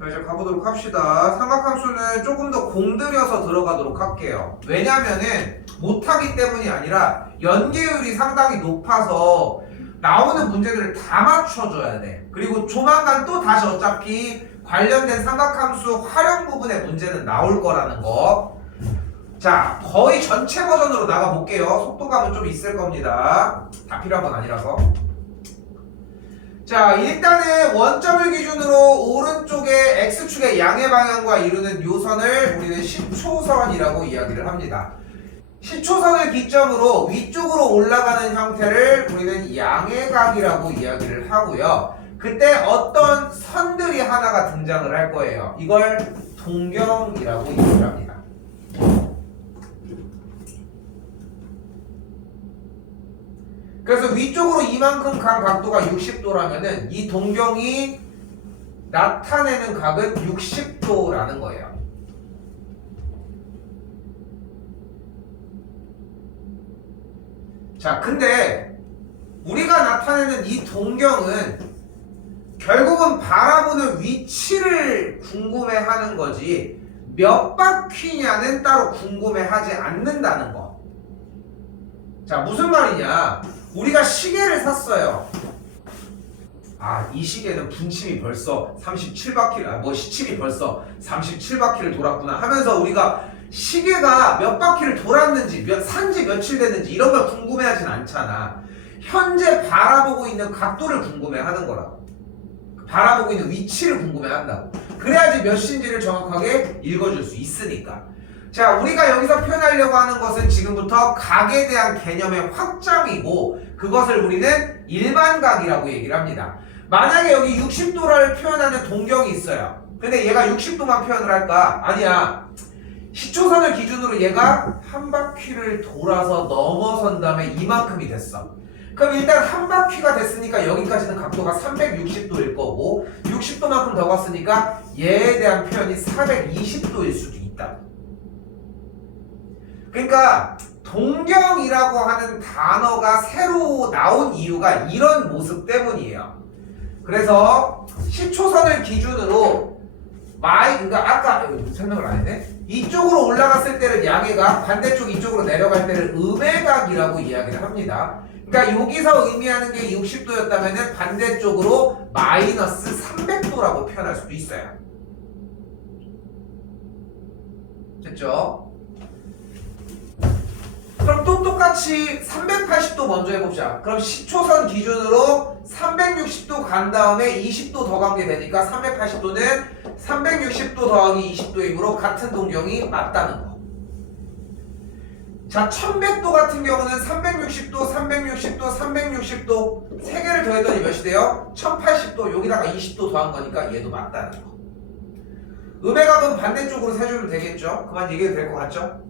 자, 이제 가보도록 합시다. 삼각함수는 조금 더 공들여서 들어가도록 할게요. 왜냐면은 못하기 때문이 아니라 연계율이 상당히 높아서 나오는 문제들을 다 맞춰줘야 돼. 그리고 조만간 또 다시 어차피 관련된 삼각함수 활용 부분의 문제는 나올 거라는 거. 자, 거의 전체 버전으로 나가볼게요. 속도감은 좀 있을 겁니다. 다 필요한 건 아니라서. 자, 일단은 원점을 기준으로 오른쪽에 X축의 양의 방향과 이루는 요선을 우리는 시초선이라고 이야기를 합니다. 시초선을 기점으로 위쪽으로 올라가는 형태를 우리는 양의각이라고 이야기를 하고요. 그때 어떤 선들이 하나가 등장을 할 거예요. 이걸 동경이라고 이야기를 합니다. 그래서 위쪽으로 이만큼 간 각도가 60도라면은 이 동경이 나타내는 각은 60도라는 거예요. 자, 근데 우리가 나타내는 이 동경은 결국은 바라보는 위치를 궁금해하는 거지 몇 바퀴냐는 따로 궁금해하지 않는다는 거. 자, 무슨 말이냐? 우리가 시계를 샀어요. 아, 이 시계는 분침이 벌써 37바퀴를, 시침이 벌써 37바퀴를 돌았구나 하면서 우리가 시계가 몇 바퀴를 돌았는지, 산지 며칠 됐는지 이런 걸 궁금해하진 않잖아. 현재 바라보고 있는 각도를 궁금해하는 거라고. 바라보고 있는 위치를 궁금해한다고. 그래야지 몇 시인지를 정확하게 읽어줄 수 있으니까. 자, 우리가 여기서 표현하려고 하는 것은 지금부터 각에 대한 개념의 확장이고 그것을 우리는 일반각이라고 얘기를 합니다. 만약에 여기 60도를 표현하는 동경이 있어요. 근데 얘가 60도만 표현을 할까? 아니야. 시초선을 기준으로 얘가 한 바퀴를 돌아서 넘어선 다음에 이만큼이 됐어. 그럼 일단 한 바퀴가 됐으니까 여기까지는 각도가 360도일 거고 60도만큼 더 갔으니까 얘에 대한 표현이 420도일 수도 있다. 그러니까 동경이라고 하는 단어가 새로 나온 이유가 이런 모습 때문이에요. 그래서 시초선을 기준으로 그러니까 아까 설명을 안 했네. 이쪽으로 올라갔을 때를 양의각, 반대쪽 이쪽으로 내려갈 때를 음의각이라고 이야기를 합니다. 그러니까 여기서 의미하는 게 60도였다면 반대쪽으로 마이너스 300도라고 표현할 수도 있어요. 됐죠? 그럼 또 똑같이 380도 먼저 해봅시다. 그럼 시초선 기준으로 360도 간 다음에 20도 더 간 게 되니까 380도는 360도 더하기 20도이므로 같은 동경이 맞다는 거. 자, 1100도 같은 경우는 360도, 360도, 360도 3개를 더했더니 몇이 돼요? 1080도, 여기다가 20도 더한 거니까 얘도 맞다는 거. 음의각은 반대쪽으로 세주면 되겠죠? 그만 얘기해도 될 것 같죠?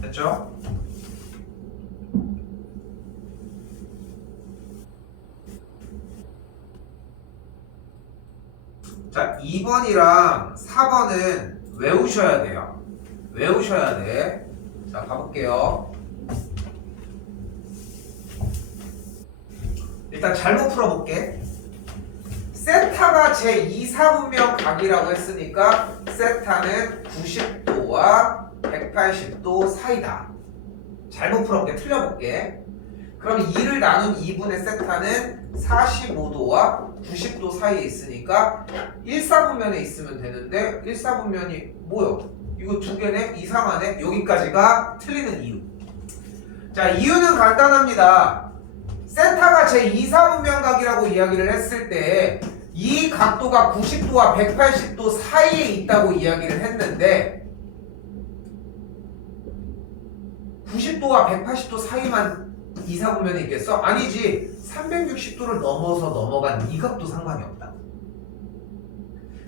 됐죠? 자, 2번이랑 4번은 외우셔야 돼요. 외우셔야 돼. 자, 가볼게요. 일단 잘못 풀어볼게. 세타가 제2사분면 각이라고 했으니까 세타는 90도와 180도 사이다. 잘못 풀어볼게. 틀려볼게. 그럼 2를 나눈 2분의 세타는 45도와 90도 사이에 있으니까 1사분면에 있으면 되는데 1사분면이 뭐요? 이거 두 개네? 이상하네? 여기까지가 틀리는 이유. 자, 이유는 간단합니다. 세타가 제2사분면각이라고 이야기를 했을 때 이 각도가 90도와 180도 사이에 있다고 이야기를 했는데 90도와 180도 사이만 이사분면에 있겠어? 아니지. 360도를 넘어서 넘어간 이 각도 상관이 없다.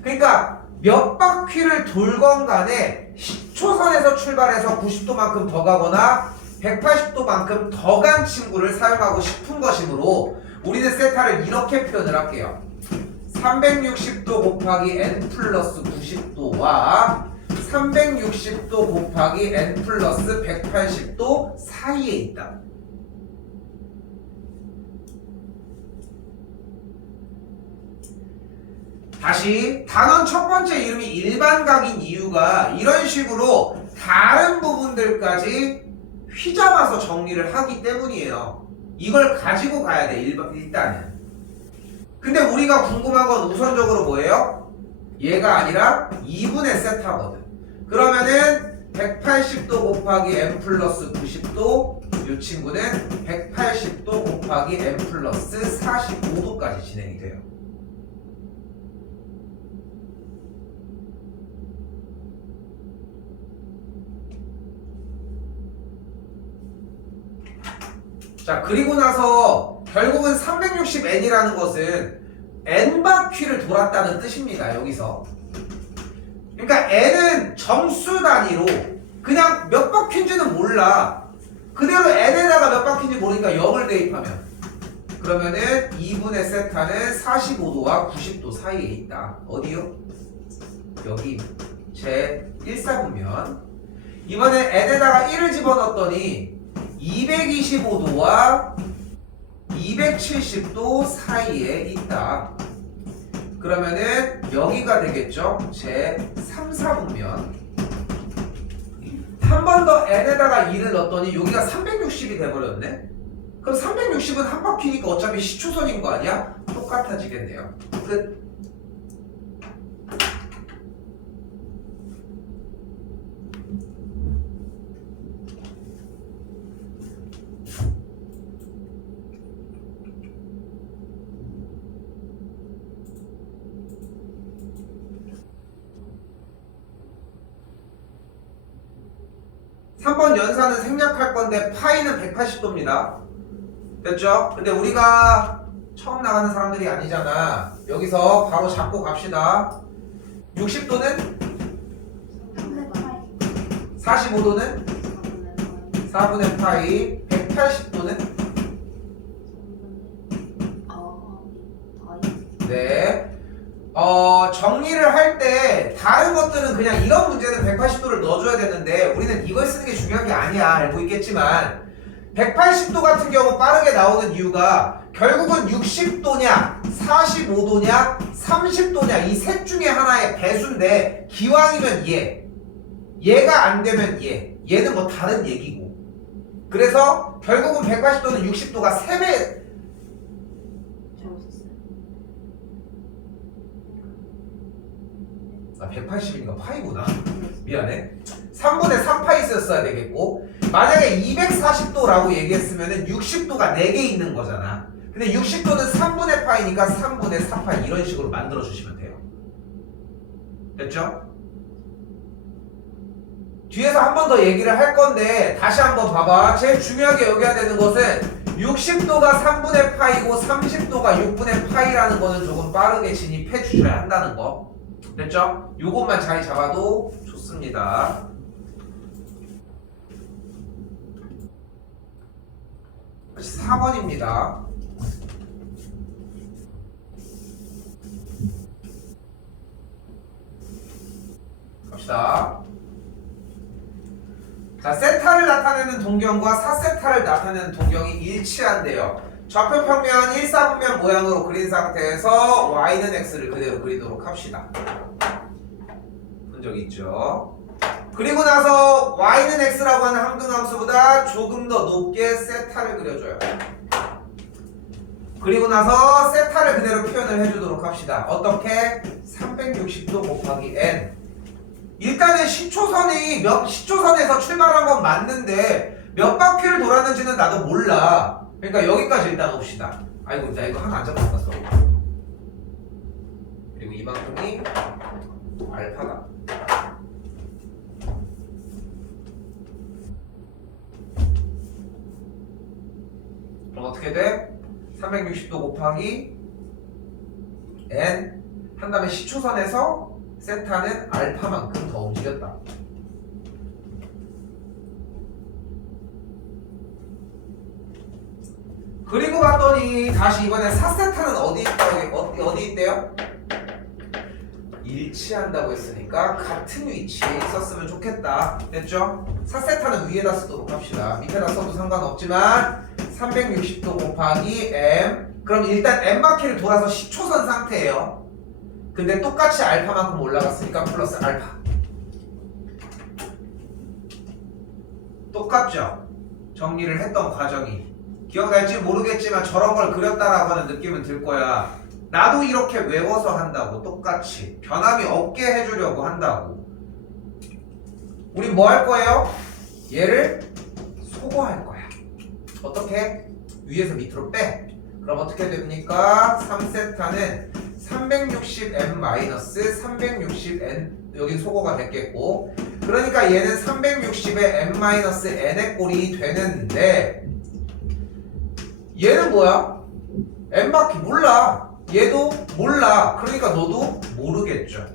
그러니까 몇 바퀴를 돌건 간에 시초선에서 출발해서 90도만큼 더 가거나 180도만큼 더 간 친구를 사용하고 싶은 것이므로 우리는 세타를 이렇게 표현을 할게요. 360도 곱하기 n 플러스 90도와 360도 곱하기 n 플러스 180도 사이에 있다. 다시 단원 첫 번째 이름이 일반각인 이유가 이런 식으로 다른 부분들까지 휘잡아서 정리를 하기 때문이에요. 이걸 가지고 가야 돼, 일단은. 근데 우리가 궁금한 건 우선적으로 뭐예요? 얘가 아니라 2분의 세타거든. 그러면은 180도 곱하기 n 플러스 90도, 이 친구는 180도 곱하기 n 플러스 45도까지 진행이 돼요. 자, 그리고 나서 결국은 360n이라는 것은 n바퀴를 돌았다는 뜻입니다. 여기서. 그러니까 n은 정수 단위로 그냥 몇 바퀴인지는 몰라. 그대로 n에다가 몇 바퀴인지 모르니까 0을 대입하면 그러면은 2분의 세타는 45도와 90도 사이에 있다. 어디요? 여기 제 1사분면. 이번엔 n에다가 1을 집어넣었더니 225도와 270도 사이에 있다. 그러면은 여기가 되겠죠? 제 3, 4분면. 한 번 더 n에다가 2를 넣었더니 여기가 360이 돼버렸네? 그럼 360은 한 바퀴니까 어차피 시초선인 거 아니야? 똑같아지겠네요. 끝. 삼 번 연산은 생략할 건데 파이는 180도입니다. 됐죠? 근데 우리가 처음 나가는 사람들이 아니잖아. 여기서 바로 잡고 갑시다. 60도는? 45도는? 4분의 파이. 180도는? 네. 정리를 할 때 다른 것들은 그냥 이런 문제는 180도를 넣어줘야 되는데 우리는 이걸 쓰는 게 중요한 게 아니야. 알고 있겠지만 180도 같은 경우 빠르게 나오는 이유가 결국은 60도냐 45도냐 30도냐 이 셋 중에 하나의 배수인데 기왕이면 얘가 안 되면 얘는 뭐 다른 얘기고. 그래서 결국은 180도는 60도가 3배. 180이니까 파이구나. 미안해. 3분의 3파이 썼어야 되겠고, 만약에 240도라고 얘기했으면 60도가 4개 있는 거잖아. 근데 60도는 3분의 파이니까 3분의 4파이 이런 식으로 만들어 주시면 돼요. 됐죠? 뒤에서 한 번 더 얘기를 할 건데 다시 한번 봐봐. 제일 중요하게 여겨야 되는 것은 60도가 3분의 파이고 30도가 6분의 파이라는 거는 조금 빠르게 진입해 주셔야 한다는 거. 됐죠? 요것만 자리 잡아도 좋습니다. 다시 4번입니다. 갑시다. 자, 세타를 나타내는 동경과 4세타를 나타내는 동경이 일치한대요. 좌표 평면 1사분면 모양으로 그린 상태에서 y는 x를 그대로 그리도록 합시다. 본 적 있죠? 그리고 나서 y는 x라고 하는 함등함수보다 조금 더 높게 세타를 그려줘요. 그리고 나서 세타를 그대로 표현을 해주도록 합시다. 어떻게? 360도 곱하기 n. 일단은 시초선에서 출발한 건 맞는데 몇 바퀴를 돌았는지는 나도 몰라. 그러니까 여기까지 일단 봅시다. 아이고, 나 이거 하나 안 잡아놨어. 그리고 이만큼이 알파다. 그럼 어떻게 돼? 360도 곱하기 n 한 다음에 시초선에서 세타는 알파만큼 더 움직였다. 그리고 봤더니 다시 이번에 4세타는 어디 있대요? 일치한다고 했으니까 같은 위치에 있었으면 좋겠다. 됐죠? 4세타는 위에다 쓰도록 합시다. 밑에다 써도 상관없지만 360도 곱하기 m. 그럼 일단 m바퀴를 돌아서 시초선 상태예요. 근데 똑같이 알파만큼 올라갔으니까 플러스 알파. 똑같죠? 정리를 했던 과정이. 기억날지 모르겠지만 저런 걸 그렸다라고 하는 느낌은 들 거야. 나도 이렇게 외워서 한다고. 똑같이 변함이 없게 해주려고 한다고. 우리 뭐 할 거예요? 얘를 소거할 거야. 어떻게? 위에서 밑으로 빼. 그럼 어떻게 됩니까? 3세타는 360n-360n, 여기 소거가 됐겠고, 그러니까 얘는 360의 n-n의 꼴이 되는데, 얘는 뭐야? n바퀴 몰라. 얘도 몰라. 그러니까 너도 모르겠죠.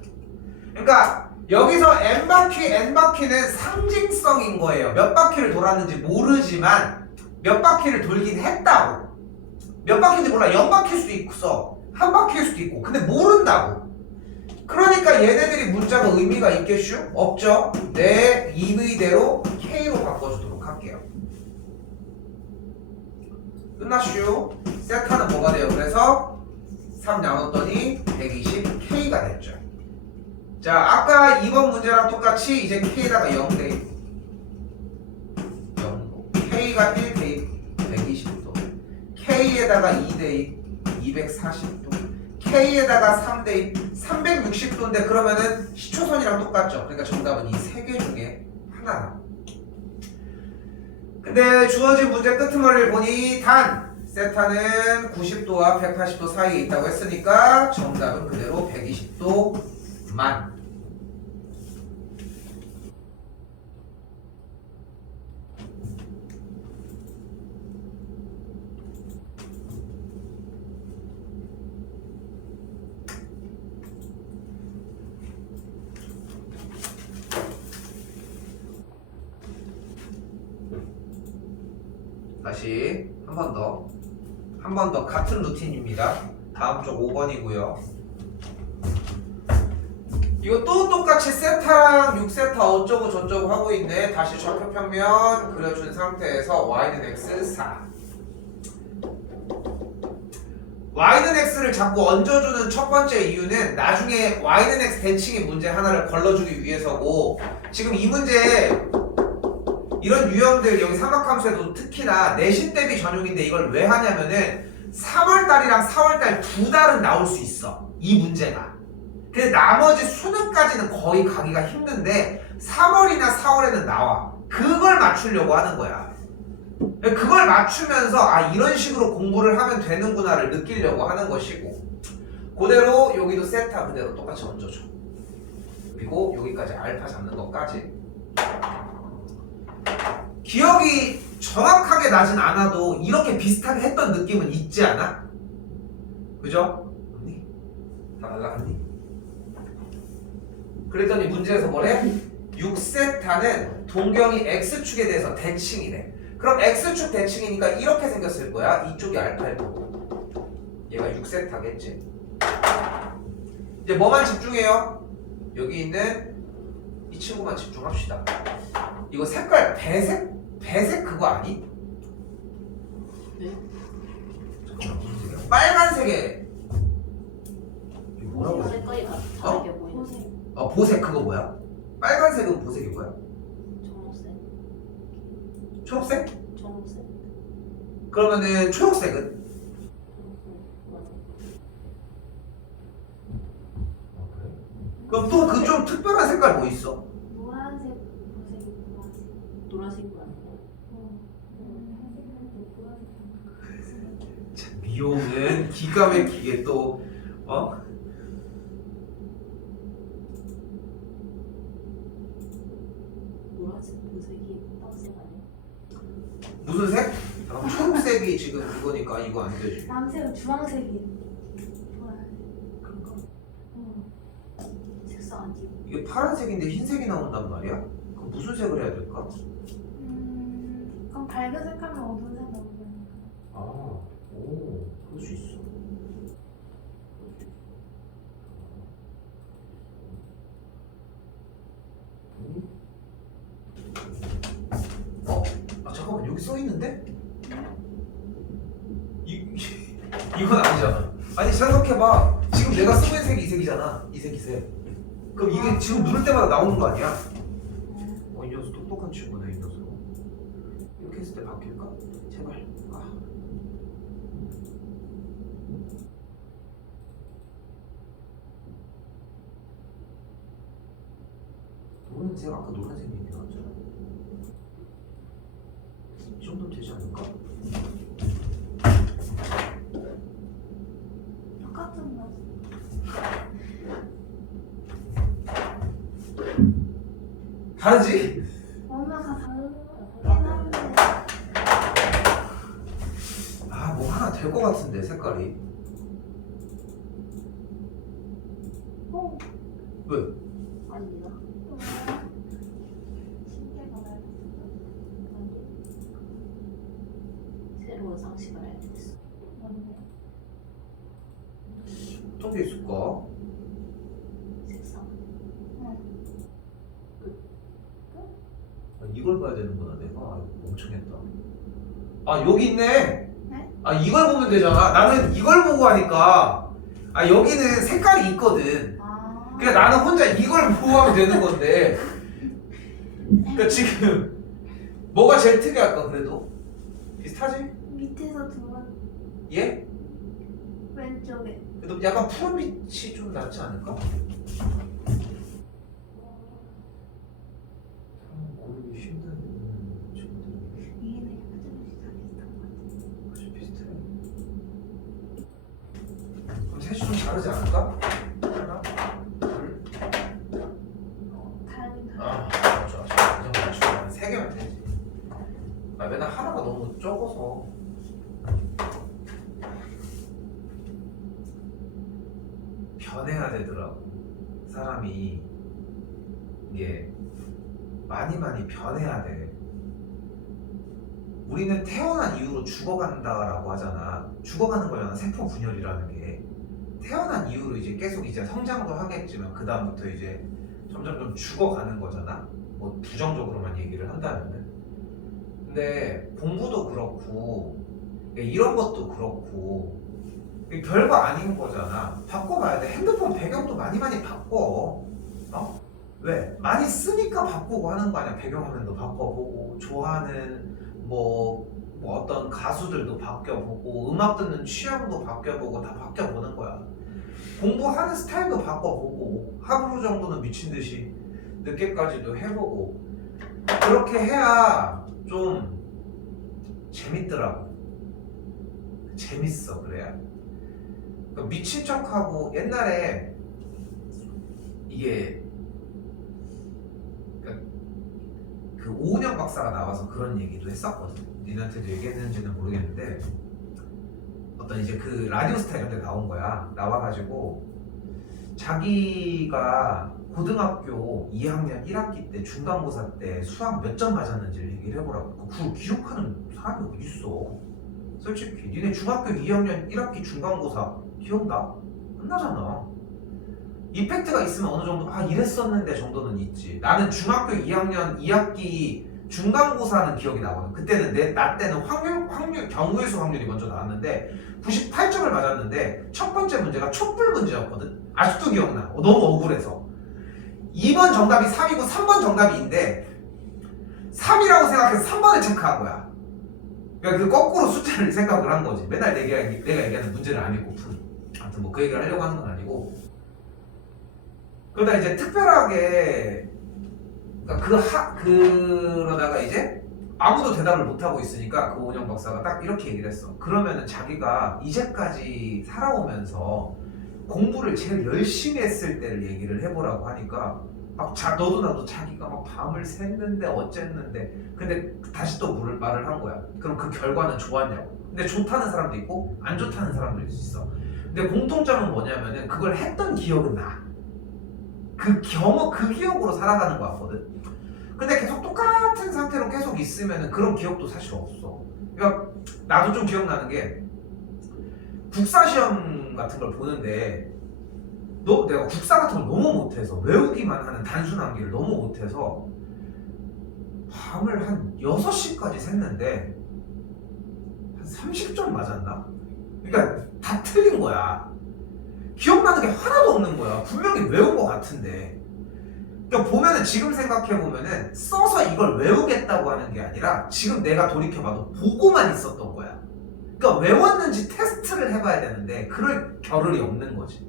그러니까 여기서 n바퀴는 상징성인 거예요. 몇 바퀴를 돌았는지 모르지만 몇 바퀴를 돌긴 했다고. 몇 바퀴인지 몰라. 0바퀴일 수도 있어. 한 바퀴일 수도 있고. 근데 모른다고. 그러니까 얘네들이 문자가 의미가 있겠슈? 없죠? 내 임의대로 K로 바꿔주도록 할게요. 끝났슈? 세타는 뭐가 돼요? 그래서 3 나눴더니 120K가 됐죠. 자, 아까 이번 문제랑 똑같이 이제 K에다가 0 대입. 0도. K가 1 대입 120도. K에다가 2 대입 240도. K에다가 3 대입 360도인데 그러면은 시초선이랑 똑같죠. 그러니까 정답은 이 세 개 중에 하나다. 근데 주어진 문제 끄트머리를 보니 단 세타는 90도와 180도 사이에 있다고 했으니까 정답은 그대로 120도만. 다시 한 번 더 같은 루틴입니다. 다음 쪽 5번이고요. 이거 또 똑같이 세타랑 6세타 어쩌고 저쩌고 하고 있네. 다시 좌표 평면 그려준 상태에서 y는 x 4. y는 x를 자꾸 얹어주는 첫 번째 이유는 나중에 y는 x 대칭의 문제 하나를 걸러주기 위해서고, 지금 이 문제 이런 유형들 여기 삼각함수에도 특히나 내신 대비 전용인데 이걸 왜 하냐면은 3월달이랑 4월달 두 달은 나올 수 있어, 이 문제가. 근데 나머지 수능까지는 거의 가기가 힘든데 3월이나 4월에는 나와. 그걸 맞추려고 하는 거야. 그걸 맞추면서 아, 이런 식으로 공부를 하면 되는구나를 느끼려고 하는 것이고, 그대로 여기도 세타 그대로 똑같이 얹어줘. 그리고 여기까지 알파 잡는 것까지. 기억이 정확하게 나진 않아도 이렇게 비슷하게 했던 느낌은 있지 않아? 그죠? 언니? 다 날라갔니? 그랬더니 문제에서 뭐래? 6세타는 동경이 X축에 대해서 대칭이래. 그럼 X축 대칭이니까 이렇게 생겼을 거야. 이쪽이 알파일 거고 얘가 6세타겠지. 이제 뭐만 집중해요? 여기 있는 이 친구만 집중합시다. 이거 색깔 배색 그거 아니? 네? 빨간색에 뭐라고 보색 했어? 색깔이 다르게 보이는. 보색 그거 뭐야? 빨간색은 보색이 뭐야? 초록색. 초록색? 초록색. 그러면은 초록색은? 그럼 또 그 좀 특별한 색깔 뭐 있어? 노란색, 보색이 노란색. 노란색이 뭐야? 미용은 기가 막히게 또 노란색 보색이 빨간색 아니야? 무슨 색? 잠깐 초록색이 지금 그거니까 이거 안 되지. 남색은 주황색이 좋아요. 그런가? 색상 안 띄고. 이게 파란색인데 흰색이 나온단 말이야? 그럼 무슨 색을 해야 될까? 그럼 밝은 색하면 어두운 색 나오는 아, 오, 그럴 수 있어. 잠깐만, 여기 써 있는데? 이건 아니잖아. 아니, 생각해봐. 지금 내가 쓰고 있는 색이 이 색이잖아. 이 색, 이 색. 그럼 이게 지금 누를 때마다 나오는 거 아니야? 이 녀석 똑똑한 친구네, 이 녀석. 이렇게 했을 때 바뀔까? 제발. 아. 노란색, 아까 노란색 얘기 나왔잖아. 이 정도면 되지 않을까? 똑같은 거. 다르지? 뭔가 다 다르긴 한데. 아, 뭐 하나 될 것 같은데, 색깔이. 어? 왜? 아닙니다. 신기하다. 새로운 상식을 알게 됐어. 뭔데? 어떤 게 있을까? 색상. 아, 이걸 봐야 되는구나, 내가. 아, 멍청했다. 아, 여기 있네! 네? 아, 이걸 보면 되잖아. 나는 이걸 보고 하니까. 아, 여기는 색깔이 있거든. 아. 그러니까 나는 혼자 이걸 보고 하면 되는 건데. 그러니까 지금, 뭐가 제일 특이할까, 그래도? 비슷하지? 밑에서 두 번, 얘? 왼쪽에. 그래도 약간 푸른 빛이 좀 낫지 않을까? 고르기 힘든 친구들이 얘는 예쁘지만 비슷한 것 같아. 아주 비슷해. 그럼 셋이 좀 다르지 않을까? 하나, 둘, 다르긴 아, 다르. 좋아, 좋아. 이 정도 맞추면 세 개면 되지. 아, 맨날 하나가 너무 적어서. 변해야 되더라고. 사람이 이게 많이 변해야 돼. 우리는 태어난 이후로 죽어간다라고 하잖아. 죽어가는 거잖아. 세포 분열이라는 게. 태어난 이후로 이제 계속 이제 성장도 하겠지만 그 다음부터 이제 점점 죽어가는 거잖아. 뭐 부정적으로만 얘기를 한다면은. 근데 공부도 그렇고 이런 것도 그렇고 별거 아닌 거잖아. 바꿔봐야 돼. 핸드폰 배경도 많이 바꿔. 어? 왜? 많이 쓰니까 바꾸고 하는 거 아니야. 배경화면도 바꿔보고 좋아하는 뭐 어떤 가수들도 바뀌어보고 음악 듣는 취향도 바뀌어보고 다 바뀌어보는 거야. 공부하는 스타일도 바꿔보고 하루 정도는 미친 듯이 늦게까지도 해보고 그렇게 해야 좀 재밌더라고. 재밌어. 그래야 그러니까 미친 척하고 옛날에 이게 그러니까 그 오은영 박사가 나와서 그런 얘기도 했었거든. 니한테도 얘기했는지는 모르겠는데 어떤 이제 그 라디오스타 이런 데 나온 거야. 나와가지고 자기가 고등학교 2학년 1학기 때 중간고사 때 수학 몇 점 맞았는지를 얘기를 해보라고. 그걸 기억하는 사람이 어디 있어. 솔직히 니네 중학교 2학년 1학기 중간고사 기억나? 안 나잖아. 이펙트가 있으면 어느 정도 이랬었는데 정도는 있지. 나는 중학교 2학년 2학기 중간고사는 기억이 나거든. 그때는 나 때는 확률 경우의 수 확률이 먼저 나왔는데 98점을 맞았는데 첫 번째 문제가 촛불 문제였거든. 아직도 기억나. 너무 억울해서. 2번 정답이 3이고 3번 정답이 2인데 3이라고 생각해서 3번을 체크한 거야. 그러니까 그 거꾸로 숫자를 생각을 한 거지. 맨날 내가 얘기하는 문제를 안 읽고 푼. 아무튼 뭐 그 얘기를 하려고 하는 건 아니고. 그러다 이제 특별하게 그러다가 이제 아무도 대답을 못 하고 있으니까 그 오은영 박사가 딱 이렇게 얘기를 했어. 그러면은 자기가 이제까지 살아오면서 공부를 제일 열심히 했을 때를 얘기를 해보라고 하니까 너도 나도 자기가 막 밤을 샜는데 어쨌는데 근데 다시 또 말을 한 거야. 그럼 그 결과는 좋았냐고. 근데 좋다는 사람도 있고 안 좋다는 사람도 있어. 근데 공통점은 뭐냐면은 그걸 했던 기억은 나. 그 기억으로 살아가는 거 같거든. 근데 계속 똑같은 상태로 계속 있으면은 그런 기억도 사실 없어. 그러니까 나도 좀 기억나는 게 국사 시험 같은 걸 보는데 내가 국사 같은 걸 너무 못해서 외우기만 하는 단순 암기를 너무 못해서 밤을 한 6시까지 샜는데 한 30점 맞았나? 그러니까 다 틀린 거야. 기억나는 게 하나도 없는 거야. 분명히 외운 것 같은데. 그러니까 보면은 지금 생각해 보면은 써서 이걸 외우겠다고 하는 게 아니라 지금 내가 돌이켜봐도 보고만 있었던 거야. 그러니까 외웠는지 테스트를 해봐야 되는데 그럴 겨를이 없는 거지.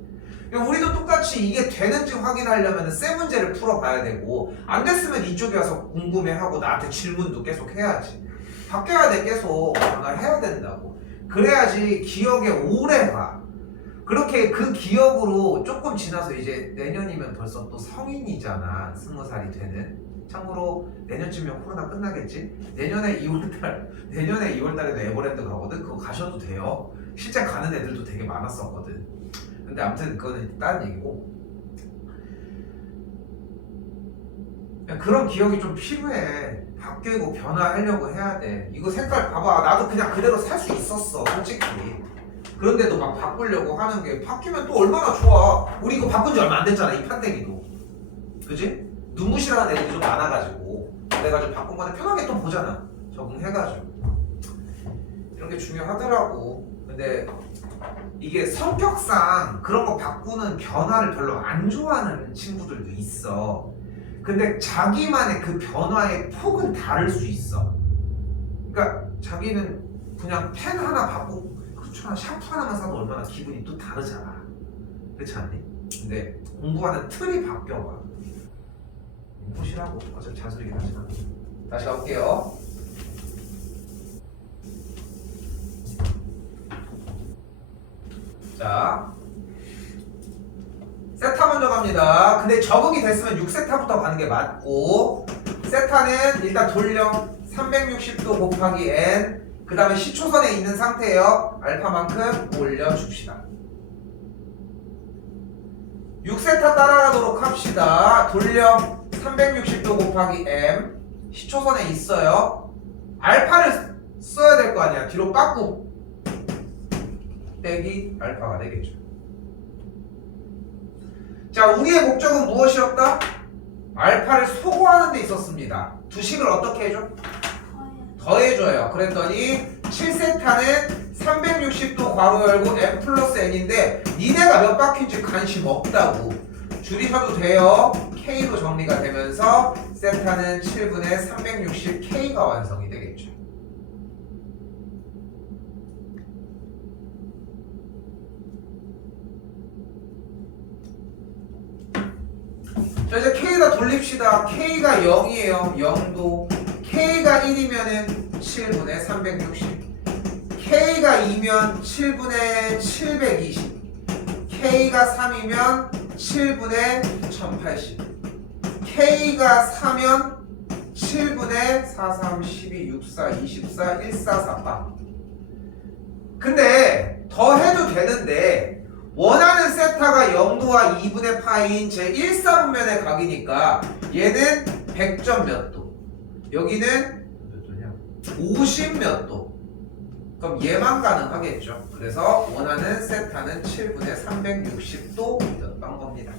그러니까 우리도 똑같이 이게 되는지 확인하려면 세 문제를 풀어봐야 되고 안 됐으면 이쪽에 와서 궁금해하고 나한테 질문도 계속 해야지. 바뀌어야 돼. 계속 변화를 해야 된다고. 그래야지 기억에 오래 가. 그렇게 그 기억으로 조금 지나서 이제 내년이면 벌써 또 성인이잖아. 20살이 되는. 참고로 내년쯤이면 코로나 끝나겠지? 내년에 2월달에도 에버랜드 가거든? 그거 가셔도 돼요. 실제 가는 애들도 되게 많았었거든. 근데 아무튼 그거는 다른 얘기고. 그런 기억이 좀 필요해. 바뀌고 변화하려고 해야 돼. 이거 색깔 봐봐. 나도 그냥 그대로 살 수 있었어. 솔직히. 그런데도 막 바꾸려고 하는 게 바뀌면 또 얼마나 좋아. 우리 이거 바꾼 지 얼마 안 됐잖아. 이 판때기도. 그지? 눈부시라는 애들이 좀 많아가지고 그래가지고 바꾼 거는 편하게 또 보잖아. 적응해가지고. 이런 게 중요하더라고. 근데 이게 성격상 그런 거 바꾸는 변화를 별로 안 좋아하는 친구들도 있어. 근데 자기만의 그 변화의 폭은 다를 수 있어. 그러니까 자기는 그냥 펜 하나 바꾸고 그렇잖아. 샴푸 하나만 사도 얼마나 기분이 또 다르잖아. 그렇지 않니? 근데 공부하는 틀이 바뀌어봐. 보시라고. 어차피 잔소리긴 하지만. 다시 가볼게요. 자, 세타 먼저 갑니다. 근데 적응이 됐으면 6세타부터 가는 게 맞고, 세타는 일단 돌려 360도 곱하기 n, 그 다음에 시초선에 있는 상태예요. 알파만큼 올려줍시다. 6세타 따라가도록 합시다. 돌려 360도 곱하기 m, 시초선에 있어요. 알파를 써야 될 거 아니야. 뒤로 깎고 빼기 알파가 되겠죠. 자, 우리의 목적은 무엇이었다? 알파를 소거하는 데 있었습니다. 두 식을 어떻게 해줘? 더해줘요. 그랬더니 7세타는 360도 괄호 열고 m 플러스 n인데 니네가 몇 바퀴인지 관심 없다고. 줄이셔도 돼요. k로 정리가 되면서 세타는 7분의 360k가 완성이 되겠죠. 자, 이제 k에다 돌립시다. k가 0이에요. 0도. k가 1이면은 7분의 360. k가 2면 7분의 720. k가 3이면 7분의 1080. k가 4면 7분의 4, 3, 12, 6, 4, 24, 1, 4, 4, 8. 근데 더 해도 되는데 원하는 세타가 0도와 2분의 파인 제 1사분면의 각이니까 얘는 100점 몇 도. 여기는 몇 도냐? 50 몇 도. 그럼 얘만 가능하겠죠. 그래서 원하는 세타는 7분의 360도였던 겁니다.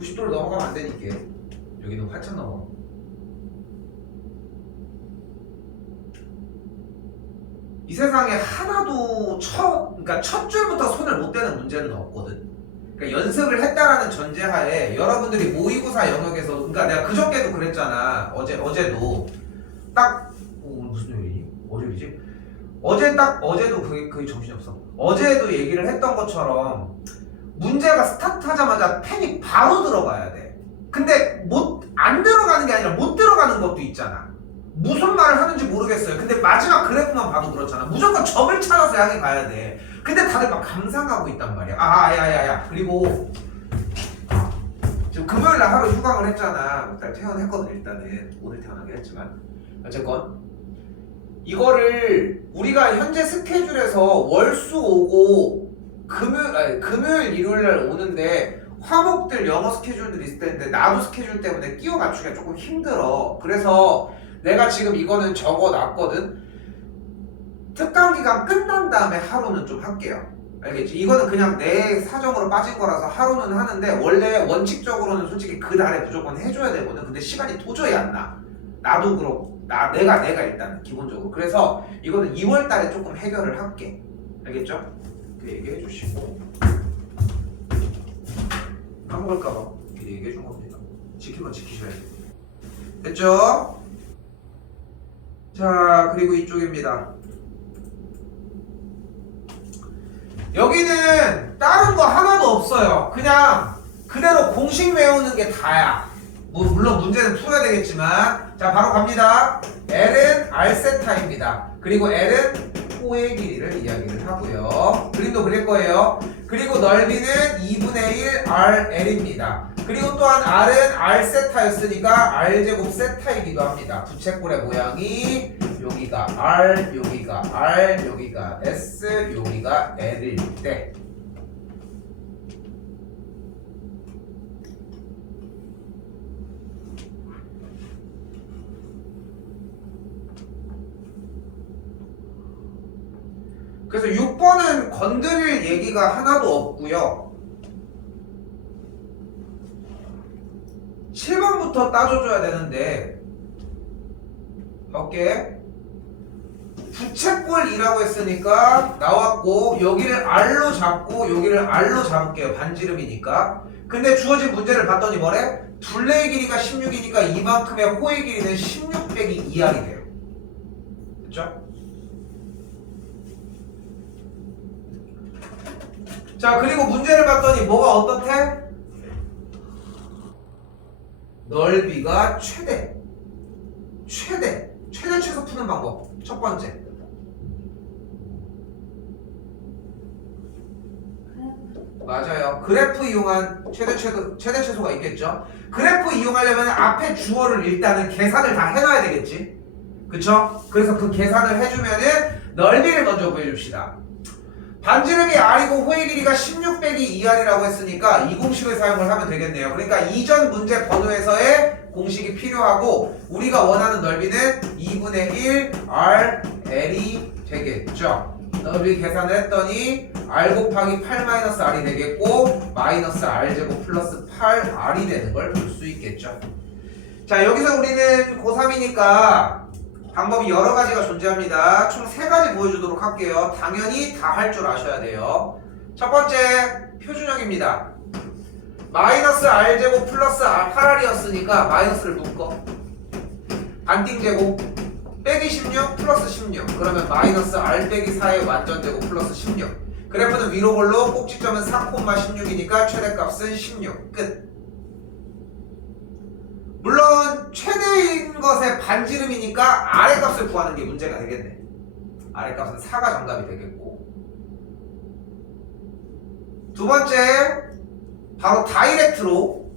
90도를 넘어가면 안 되니까 여기는 활짝 넘어. 이 세상에 하나도 그러니까 첫 줄부터 손을 못 대는 문제는 없거든. 그러니까 연습을 했다라는 전제하에 여러분들이 모의고사 영역에서, 그러니까 내가 그저께도 그랬잖아. 어제도 딱 무슨 요일이지? 월요일이지? 어제도 그게 정신이 없어. 어제도 얘기를 했던 것처럼 문제가 스타트하자마자 펜이 바로 들어가야 돼. 근데 안 들어가는 게 아니라 못 들어가는 것도 있잖아. 무슨 말을 하는지 모르겠어요. 근데 마지막 그래프만 봐도 그렇잖아. 무조건 점을 찾아서 향해 가야 돼. 근데 다들 막 감상하고 있단 말이야. 야야야. 그리고 지금 금요일날 하루 휴강을 했잖아. 날 퇴원했거든. 일단은 오늘 퇴원하긴 했지만 어쨌건 이거를 우리가 현재 스케줄에서 월수 오고 금요일 일요일날 오는데 화목들 영어 스케줄들이 있을 텐데 나도 스케줄 때문에 끼워 맞추기가 조금 힘들어. 그래서 내가 지금 이거는 적어놨거든. 특강 기간 끝난 다음에 하루는 좀 할게요. 알겠지? 이거는 그냥 내 사정으로 빠진 거라서 하루는 하는데 원래 원칙적으로는 솔직히 그 달에 무조건 해줘야 되거든. 근데 시간이 도저히 안 나. 나도 그렇고 내가 일단 기본적으로. 그래서 이거는 2월 달에 조금 해결을 할게. 알겠죠? 이렇게 얘기해 주시고 까먹을까봐 미리 얘기해 준 겁니다. 지킬 건 지키셔야 돼요. 됐죠? 자, 그리고 이쪽입니다. 여기는 다른 거 하나도 없어요. 그냥 그대로 공식 외우는 게 다야. 뭐 물론 문제는 풀어야 되겠지만, 자 바로 갑니다. L은 R세타입니다. 그리고 L은 호의 길이를 이야기를 하고요. 그림도 그릴 거예요. 그리고 넓이는 2분의 1 RL입니다. 그리고 또한 R은 R세타였으니까 R제곱 세타이기도 합니다. 부채꼴의 모양이 여기가 R, 여기가 R, 여기가 S, 여기가 L일 때 그래서 6번은 건드릴 얘기가 하나도 없고요. 7번부터 따져줘야 되는데 볼게. 부채꼴이라고 했으니까 나왔고 여기를 R로 잡고 여기를 R로 잡을게요. 반지름이니까. 근데 주어진 문제를 봤더니 뭐래? 둘레의 길이가 16이니까 이만큼의 호의 길이는 16 빼기 2R이 돼요. 됐죠? 자, 그리고 문제를 봤더니 뭐가 어떻대? 넓이가 최대 최소 푸는 방법. 첫 번째. 맞아요. 그래프 이용한 최대 최소가 있겠죠. 그래프 이용하려면 앞에 주어를 일단은 계산을 다 해놔야 되겠지. 그쵸? 그래서 그 계산을 해주면은 넓이를 먼저 구해줍시다. 반지름이 R이고 호의 길이가 16 빼기 2R이라고 했으니까 이 공식을 사용을 하면 되겠네요. 그러니까 이전 문제 번호에서의 공식이 필요하고 우리가 원하는 넓이는 2분의 1 RL이 되겠죠. 넓이 계산을 했더니 R 곱하기 8 마이너스 R이 되겠고 마이너스 R제곱 플러스 8R이 되는 걸 볼 수 있겠죠. 자, 여기서 우리는 고3이니까 방법이 여러 가지가 존재합니다. 총 3가지 보여주도록 할게요. 당연히 다 할 줄 아셔야 돼요. 첫 번째, 표준형입니다. 마이너스 R제곱 플러스 8R이었으니까 마이너스를 묶어. 반띵제곱 빼기 16 플러스 16. 그러면 마이너스 R 빼기 4의 완전제곱 플러스 16. 그래프는 위로 볼로 꼭지점은 4,16이니까 최대값은 16. 끝. 물론 최대인 것의 반지름이니까 아래값을 구하는 게 문제가 되겠네. 아래값은 4가 정답이 되겠고. 두 번째, 바로 다이렉트로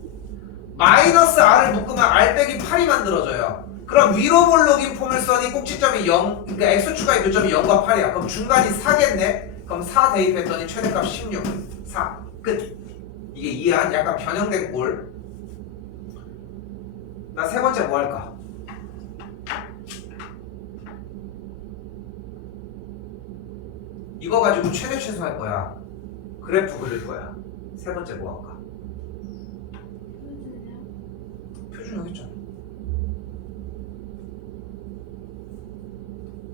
마이너스 R을 묶으면 R 빼기 8이 만들어져요. 그럼 위로 볼록인 포물선이 꼭지점이 0, 그러니까 X축의 교점이 0과 8이야. 그럼 중간이 4겠네? 그럼 4 대입했더니 최대값 16. 4. 끝. 이게 이해한 약간 변형된 꼴. 나 세 번째 뭐 할까? 이거 가지고 최대 최소 할 거야. 그래프 그릴 거야. 세 번째 뭐 할까? 표준형 했잖아.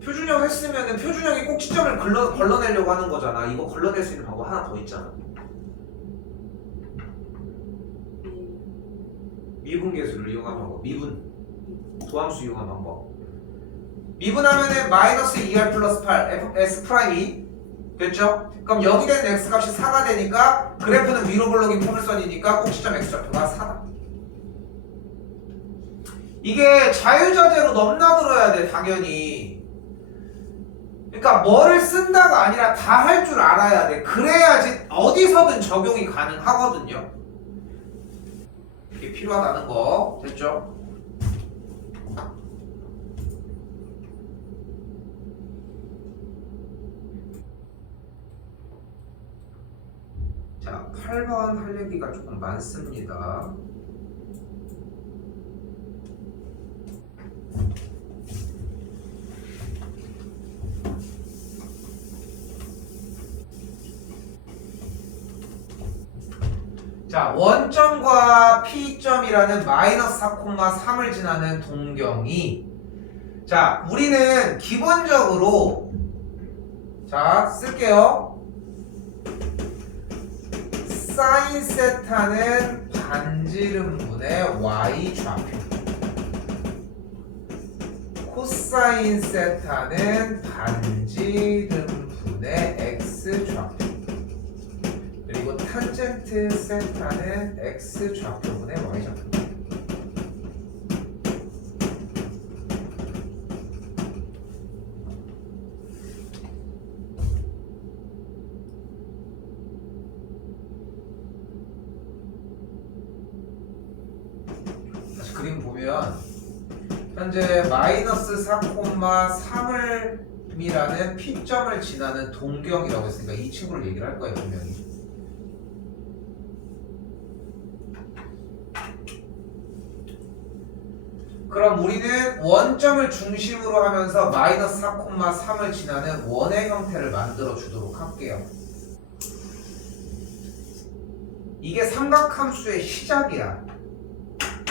표준형 했으면은 표준형이 꼭지점을 걸러내려고 하는 거잖아. 이거 걸러낼 수 있는 방법 하나 더 있잖아. 미분계수를 이용한 방법. 미분 도함수 이용한 방법. 미분하면은 마이너스 2R 플러스 8 S 프라임이 됐죠? 그럼 0이 되는 X값이 4가 되니까 그래프는 위로 볼록인 포물선이니까 꼭지점 X좌표가 4다. 이게 자유자재로 넘나들어야 돼. 당연히. 그러니까 뭐를 쓴다가 아니라 다 할 줄 알아야 돼. 그래야지 어디서든 적용이 가능하거든요. 이게 필요하다는 거 됐죠? 자, 8번 할 얘기가 조금 많습니다. 자, 원점과 P점이라는 마이너스 4,3을 지나는 동경이 자, 우리는 기본적으로 자, 쓸게요. 사인 세타는 반지름분의 y 좌표. 코사인 세타는 반지름분의 x 좌표. 그리고 탄젠트 세타는 x 좌표분의 y 좌표. 다시 그림 보면 현재 마이너스 4,3이라는 P점을 지나는 동경이라고 했으니까 이 친구를 얘기를 할 거예요, 분명히. 그럼 우리는 원점을 중심으로 하면서 마이너스 4,3을 지나는 원의 형태를 만들어 주도록 할게요. 이게 삼각함수의 시작이야.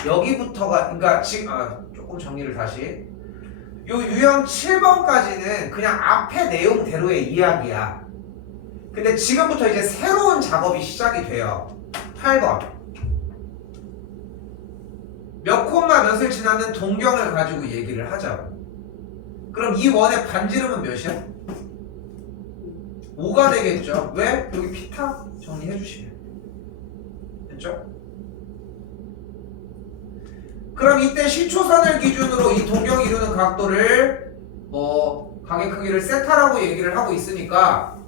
여기부터가, 그러니까 지금 조금 정리를 다시. 요 유형 7번까지는 그냥 앞에 내용대로의 이야기야. 근데 지금부터 이제 새로운 작업이 시작이 돼요. 8번. 몇 콤마 몇을 지나는 동경을 가지고 얘기를 하자고. 그럼 이 원의 반지름은 몇이야? 5가 되겠죠. 왜? 여기 피타 정리해 주시면 됐죠? 그럼 이때 시초선을 기준으로 이 동경이 이루는 각도를 뭐 각의 크기를 세타라고 얘기를 하고 있으니까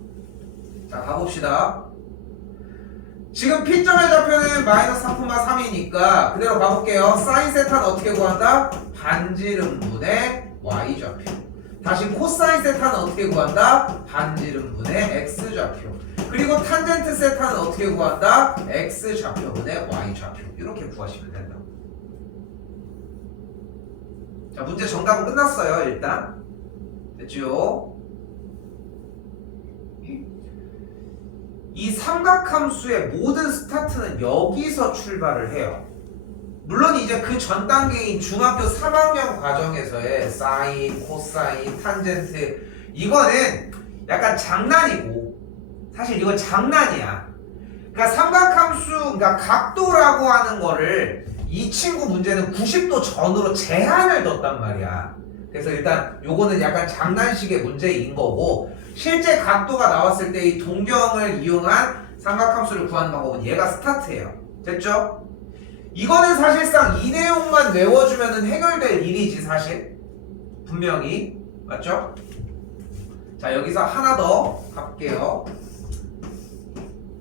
자 가봅시다. 지금 P점의 좌표는 마이너스 4,3이니까 그대로 가볼게요. 사인 세타는 어떻게 구한다? 반지름분의 y 좌표. 다시 코사인 세타는 어떻게 구한다? 반지름분의 x 좌표. 그리고 탄젠트 세타는 어떻게 구한다? x 좌표분의 y 좌표. 이렇게 구하시면 된다. 자, 문제 정답은 끝났어요. 일단 됐죠? 이 삼각함수의 모든 스타트는 여기서 출발을 해요. 물론 이제 그 전 단계인 중학교 3학년 과정에서의 사인, 코사인, 탄젠트 이거는 약간 장난이고 사실 이건 장난이야. 그러니까 삼각함수, 그러니까 각도라고 하는 거를 이 친구 문제는 90도 전으로 제한을 뒀단 말이야. 그래서 일단 요거는 약간 장난식의 문제인 거고 실제 각도가 나왔을 때 이 동경을 이용한 삼각함수를 구하는 방법은 얘가 스타트예요. 됐죠? 이거는 사실상 이 내용만 외워주면 해결될 일이지 사실. 분명히. 맞죠? 자 여기서 하나 더 가볼게요.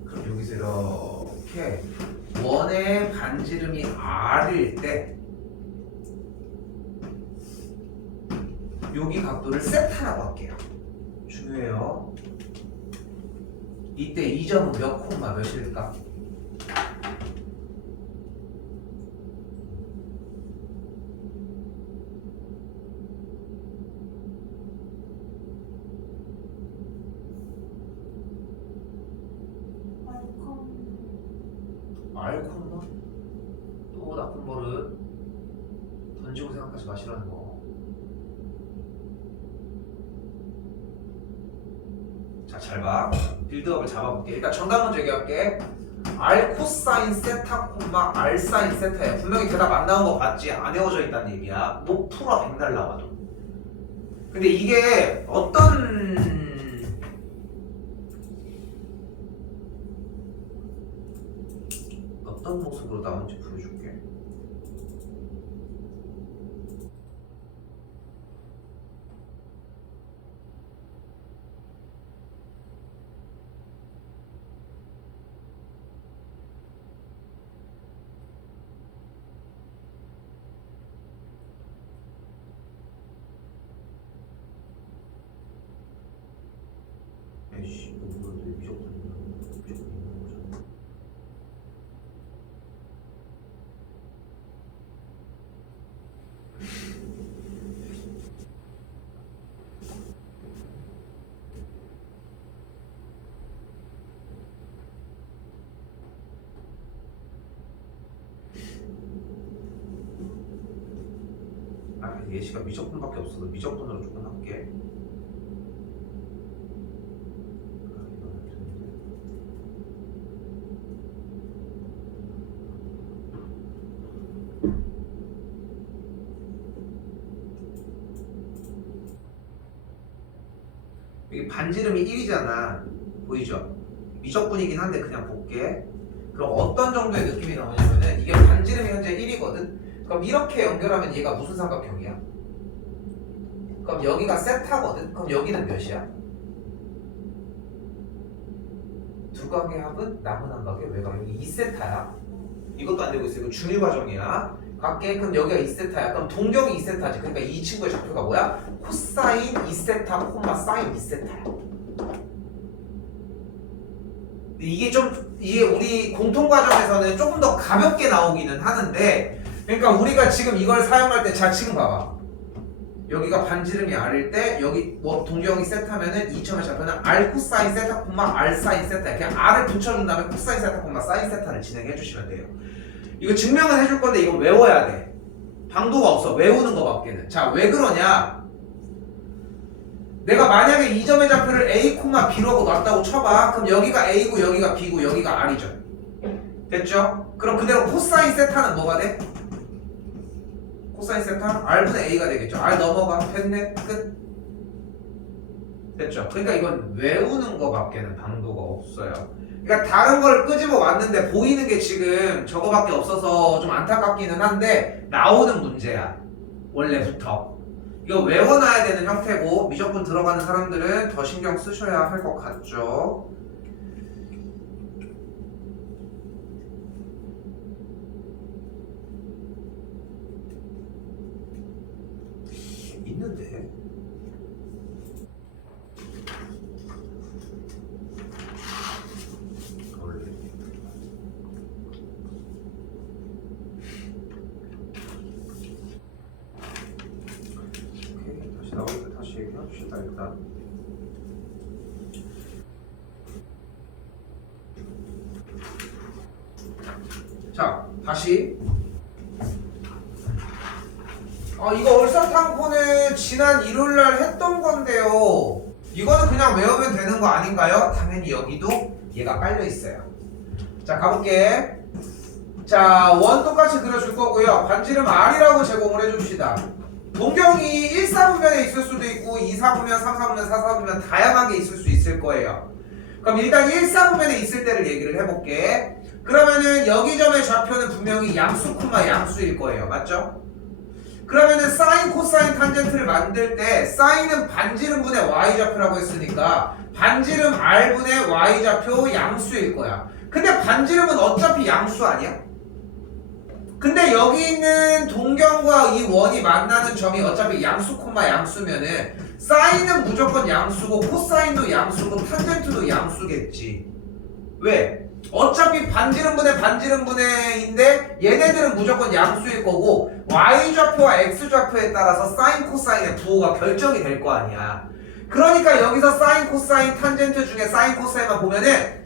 그럼 여기서 이렇게 원의 반지름이 R일 때 여기 각도를 세타라고 할게요. 중요해요. 이때 이 점은 몇 콤마 몇일까? R 콤마? 또 나쁜 버릇 던지고 생각하지 마시라는 거. 자, 잘 봐. 빌드업을 잡아볼게. 일단 정답 먼저 얘기할게. R 코사인 세타 콤마 R 사인 세타야. 분명히 대답 안 나온 거 봤지? 안 외워져 있다는 얘기야. 못 풀어 백날 나와도. 근데 이게 어떤 모습으로 나온지 보여줄게. 에이씨, 이거 미적분 있는 거잖아. 예시가 미적분밖에 없어서 미적분으로 조금 할게. 여기 반지름이 1이잖아. 보이죠? 미적분이긴 한데 그냥 볼게. 그럼 어떤 정도의 느낌이 나오냐면은 이게 반지름이 현재 1이거든. 그럼 이렇게 연결하면 얘가 무슨 삼각형이야? 그럼 여기가 세타거든. 그럼 여기는 몇이야? 두 각의 합은 남은 한 각의 외곽. 여기 2세타야. 이것도 안 되고 있어. 이거 중일 과정이야. 각계 그럼 여기가 2세타야. 그럼 동경이 2세타지. 그러니까 이 친구의 좌표가 뭐야? 코사인 2세타 콤마 사인 2세타야. 이게 우리 공통 과정에서는 조금 더 가볍게 나오기는 하는데, 그러니까 우리가 지금 이걸 사용할 때, 자 지금 봐봐. 여기가 반지름이 R일 때 여기 뭐 동경이 세타면은 이점의 좌표는 R 코사인 세타 콤마 R 사인 세타. 그냥 R을 붙여준 다음에 코사인 세타 콤마 사인 세타를 진행해 주시면 돼요. 이거 증명은 해줄 건데 이거 외워야 돼. 방도가 없어. 외우는 거밖에는. 자, 왜 그러냐? 내가 만약에 이 점의 좌표를 A, B로 놨다고 쳐봐. 그럼 여기가 A고 여기가 B고 여기가 R이죠. 됐죠? 그럼 그대로 코사인 세타는 뭐가 돼? 코사인 세타? R분의 A가 되겠죠. R 넘어가. 됐네. 끝. 됐죠? 그러니까 이건 외우는 거밖에는 방도가 없어요. 그러니까 다른 걸 끄집어 왔는데 보이는 게 지금 저거밖에 없어서 좀 안타깝기는 한데 나오는 문제야. 원래부터. 이거 외워놔야 되는 형태고 미적분 들어가는 사람들은 더 신경 쓰셔야 할 것 같죠. 있는데 원래 오케이, 다시 나오니까 다시 얘기해 줍시다. 일단 자 다시 이거 얼사탕코는 지난 일요일날 했던 건데요. 이거는 그냥 외우면 되는 거 아닌가요? 당연히 여기도 얘가 깔려 있어요. 자 가볼게. 자 원 똑같이 그려줄 거고요. 반지름 R이라고 제공을 해줍시다. 동경이 1사분면에 있을 수도 있고 2사분면, 3사분면, 4사분면 다양하게 있을 수 있을 거예요. 그럼 일단 1사분면에 있을 때를 얘기를 해볼게. 그러면은 여기 점의 좌표는 분명히 양수 콤마 양수일 거예요. 맞죠? 그러면은 사인, 코사인, 탄젠트를 만들 때 사인은 반지름분의 y좌표라고 했으니까 반지름 r분의 y좌표 양수일 거야. 근데 반지름은 어차피 양수 아니야? 근데 여기 있는 동경과 이 원이 만나는 점이 어차피 양수 콤마 양수면은 사인은 무조건 양수고 코사인도 양수고 탄젠트도 양수겠지. 왜? 어차피 반지름분의 반지름분의인데 얘네들은 무조건 양수일 거고 y좌표와 x좌표에 따라서 사인 코사인의 부호가 결정이 될 거 아니야. 그러니까 여기서 사인 코사인 탄젠트 중에 사인 코사인만 보면은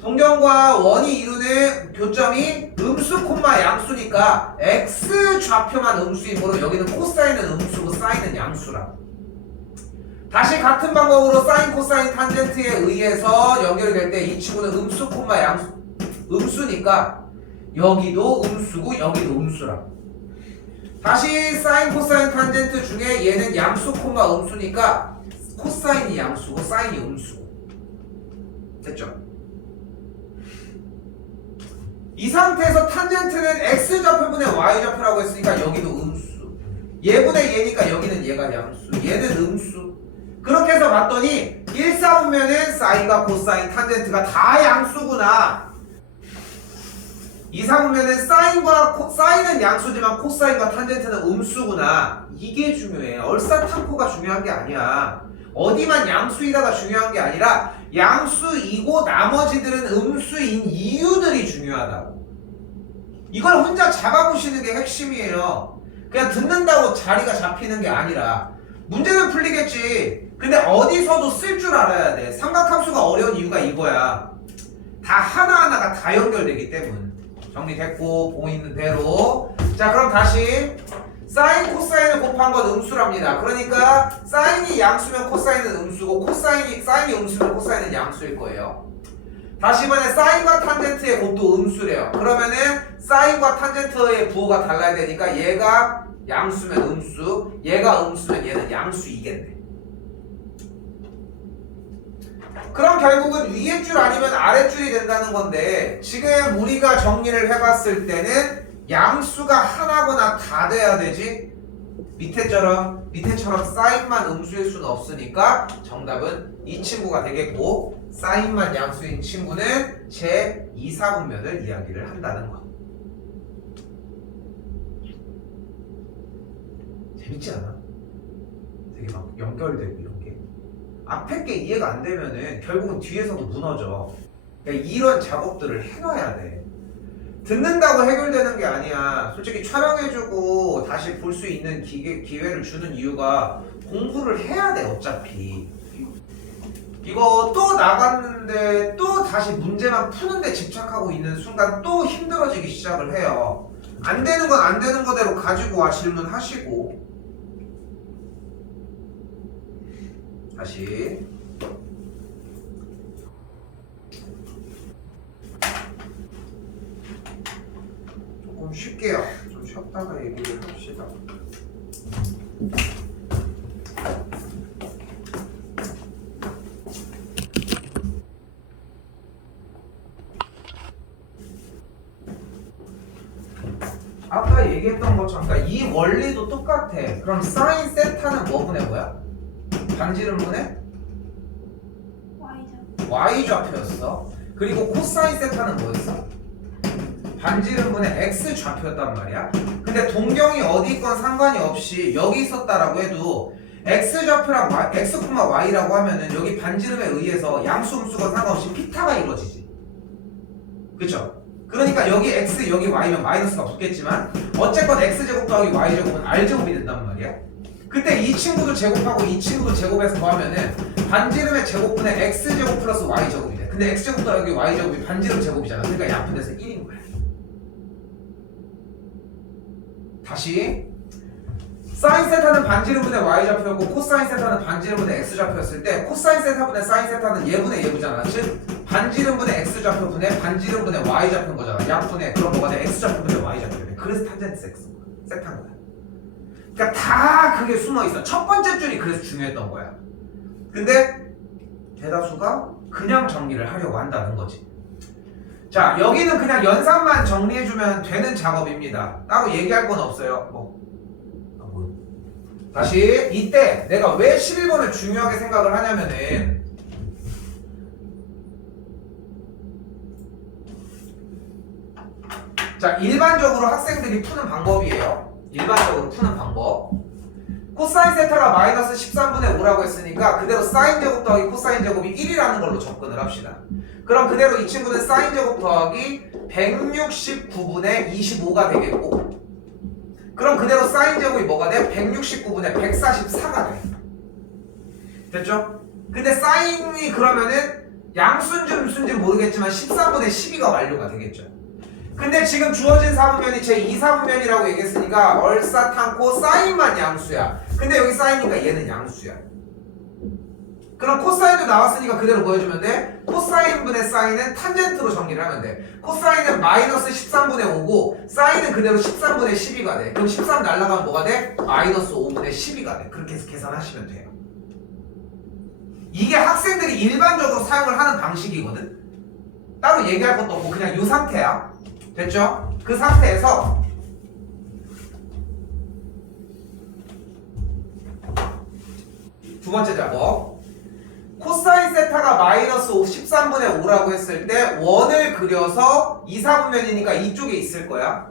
동경과 원이 이루는 교점이 음수 콤마 양수니까 x좌표만 음수이므로 여기는 코사인은 음수고 사인은 양수라고. 다시 같은 방법으로 사인, 코사인, 탄젠트에 의해서 연결이 될 때 이 친구는 음수, 콤마, 양수, 음수니까 여기도 음수고 여기도 음수라고. 다시 사인, 코사인, 탄젠트 중에 얘는 양수, 콤마, 음수니까 코사인이 양수고 사인이 음수고. 됐죠? 이 상태에서 탄젠트는 x좌표분의 y좌표라고 했으니까 여기도 음수. 얘분의 얘니까 여기는 얘가 양수. 얘는 음수. 그렇게 해서 봤더니 1사분면은 사인과 코사인, 탄젠트가 다 양수구나. 2사분면은 사인은 양수지만 코사인과 탄젠트는 음수구나. 이게 중요해요. 얼사탄코가 중요한 게 아니야. 어디만 양수이다가 중요한 게 아니라 양수이고 나머지들은 음수인 이유들이 중요하다고. 이걸 혼자 잡아보시는 게 핵심이에요. 그냥 듣는다고 자리가 잡히는 게 아니라 문제는 풀리겠지. 근데 어디서도 쓸 줄 알아야 돼. 삼각함수가 어려운 이유가 이거야. 다 하나하나가 다 연결되기 때문. 정리됐고 보이는 대로. 자 그럼 다시 사인 코사인을 곱한 건 음수랍니다. 그러니까 사인이 양수면 코사인은 음수고 사인이 음수면 코사인은 양수일 거예요. 다시 이번에 사인과 탄젠트의 곱도 음수래요. 그러면은 사인과 탄젠트의 부호가 달라야 되니까 얘가 양수면 음수, 얘가 음수면 얘는 양수이겠네. 그럼 결국은 위에 줄 아니면 아래 줄이 된다는 건데 지금 우리가 정리를 해봤을 때는 양수가 하나거나 다 돼야 되지. 밑에처럼 사인만 음수일 수는 없으니까 정답은 이 친구가 되겠고, 사인만 양수인 친구는 제 2, 4분면을 이야기를 한다는 거. 재밌지 않아? 되게 막 연결되고 이런 게. 앞에 게 이해가 안 되면은 결국은 뒤에서도 무너져. 그러니까 이런 작업들을 해놔야 돼. 듣는다고 해결되는 게 아니야. 솔직히 촬영해주고 다시 볼 수 있는 기회를 주는 이유가 공부를 해야 돼 어차피. 이거 또 나갔는데 또 다시 문제만 푸는데 집착하고 있는 순간 또 힘들어지기 시작을 해요. 안 되는 건 안 되는 거대로 가지고 와 질문하시고. 다시 조금 쉴게요. 좀 쉬었다가 얘기를 합시다. 아까 얘기했던 것처럼 그러니까 이 원리도 똑같아. 그럼 사인 세타는 뭐분의 뭐야? 반지름분의 Y죠. y좌표였어. 그리고 코사인 세타는 뭐였어? 반지름분의 x좌표였단 말이야. 근데 동경이 어디 있건 상관이 없이 여기 있었다라고 해도 x좌표랑 x, y라고 하면은 여기 반지름에 의해서 양수 음수가 상관없이 피타가 이루어지지. 그쵸? 그러니까 여기 x 여기 y면 마이너스가 붙겠지만 어쨌건 x제곱 더하기 y제곱은 r제곱이 된단 말이야. 그때 이 친구도 제곱하고 이 친구도 제곱해서 더하면은 반지름의 제곱분의 x제곱 플러스 y제곱이 돼. 근데 x제곱 더하기 y제곱이 반지름 제곱이잖아. 그러니까 양푼 데서 1인 거야. 다시 사인 세타는 반지름분의 y좌표였고 코사인 세타는 반지름분의 x좌표였을 때 코사인 세타분의 사인 세타는 얘분의 얘부잖아. 즉 반지름분의 x좌표분의 반지름분의 y좌표인 거잖아. 양분의 그럼 뭐가 돼? x좌표분의 y좌표가 돼. 그래서 탄젠트 세타인 거야. 그러니까 다 그게 숨어있어. 첫 번째 줄이 그래서 중요했던 거야. 근데 대다수가 그냥 정리를 하려고 한다는 거지. 자, 여기는 그냥 연산만 정리해주면 되는 작업입니다. 따로 얘기할 건 없어요. 다시 이때 내가 왜 11번을 중요하게 생각을 하냐면은 자, 일반적으로 학생들이 푸는 방법이에요. 일반적으로 푸는 방법. 코사인 세타가 마이너스 13분의 5라고 했으니까 그대로 사인 제곱 더하기 코사인 제곱이 1이라는 걸로 접근을 합시다. 그럼 그대로 이 친구는 사인 제곱 더하기 169분의 25가 되겠고, 그럼 그대로 사인 제곱이 뭐가 돼? 169분의 144가 돼. 됐죠? 근데 사인이 그러면은 양수인지 음수인지 모르겠지만 13분의 12가 완료가 되겠죠. 근데 지금 주어진 사분면이 제 2, 4분면이라고 얘기했으니까 얼싸탄코 사인만 양수야. 근데 여기 사인이니까 얘는 양수야. 그럼 코사인도 나왔으니까 그대로 보여주면 돼. 코사인분의 사인은 탄젠트로 정리를 하면 돼. 코사인은 마이너스 13분의 5고 사인은 그대로 13분의 12가 돼. 그럼 13 날라가면 뭐가 돼? 마이너스 5분의 12가 돼. 그렇게 해서 계산하시면 돼요. 이게 학생들이 일반적으로 사용을 하는 방식이거든. 따로 얘기할 것도 없고 그냥 이 상태야. 됐죠? 그 상태에서 두 번째 작업. 코사인 세타가 마이너스 13분의 5라고 했을 때 원을 그려서 2, 4분면이니까 이쪽에 있을 거야.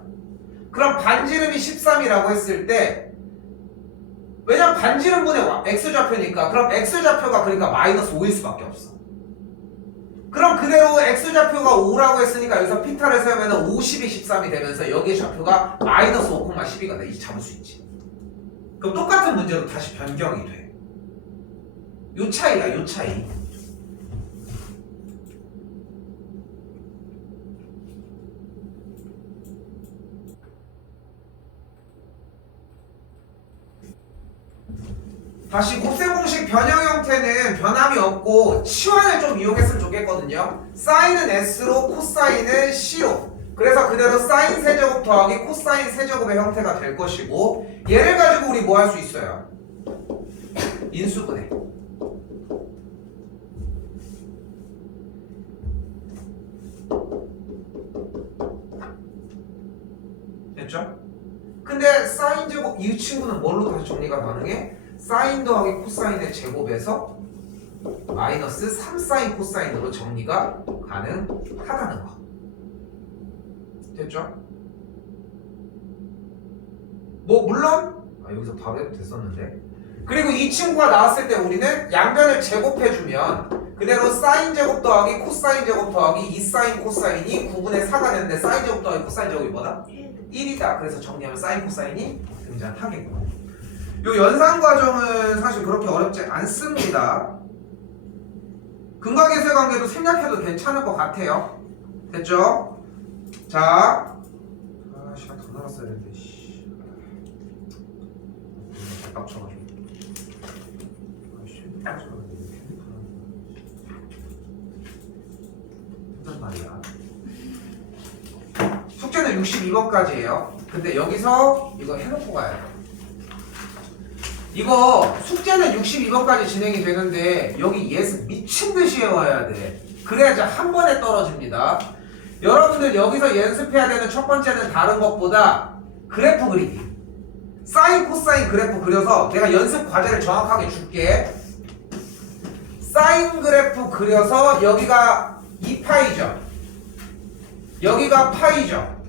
그럼 반지름이 13이라고 했을 때 왜냐면 반지름분의 x좌표니까 그럼 x좌표가 그러니까 마이너스 5일 수밖에 없어. 그럼 그대로 x좌표가 5라고 했으니까 여기서 피타를 세우면 50이 13이 되면서 여기의 좌표가 마이너스 5,12가 돼. 이제 잡을 수 있지. 그럼 똑같은 문제로 다시 변경이 돼. 요 차이야, 요 차이. 다시 곱셈 공식 변형 형태는 변함이 없고 치환을 좀 이용했으면 좋겠거든요. 사인은 S로 코사인은 C로. 그래서 그대로 사인 세제곱 더하기 코사인 세제곱의 형태가 될 것이고 얘를 가지고 우리 뭐 할 수 있어요? 인수분해. 됐죠? 근데 사인 제곱 이 친구는 뭘로 다시 정리가 가능해? 사인 더하기 코사인의 제곱에서 마이너스 3사인 코사인으로 정리가 가능하다는 거. 됐죠? 뭐 물론 여기서 바로 해도 됐었는데 그리고 이 친구가 나왔을 때 우리는 양변을 제곱해주면 그대로 사인 제곱 더하기 코사인 제곱 더하기 2사인 코사인이 9분의 4가 되는데 사인 제곱 더하기 코사인 제곱이 뭐다? 1이다. 그래서 정리하면 사인 코사인이 등장하겠고 요 연산 과정은 사실 그렇게 어렵지 않습니다. 근각계수의 관계도 생략해도 괜찮을 것 같아요. 됐죠? 자, 시간 더 남았어야 되는데, 빡쳐가지고. 한단 말이야. 숙제는 62번까지예요. 근데 여기서 이거 해놓고 가야 돼. 이거 숙제는 62번까지 진행이 되는데 여기 예습 미친듯이 해와야 돼. 그래야지 한 번에 떨어집니다. 여러분들 여기서 연습해야 되는 첫 번째는 다른 것보다 그래프 그리기. 사인 코사인 그래프 그려서 내가 연습 과제를 정확하게 줄게. 사인 그래프 그려서 여기가 2파이죠. 여기가 파이죠.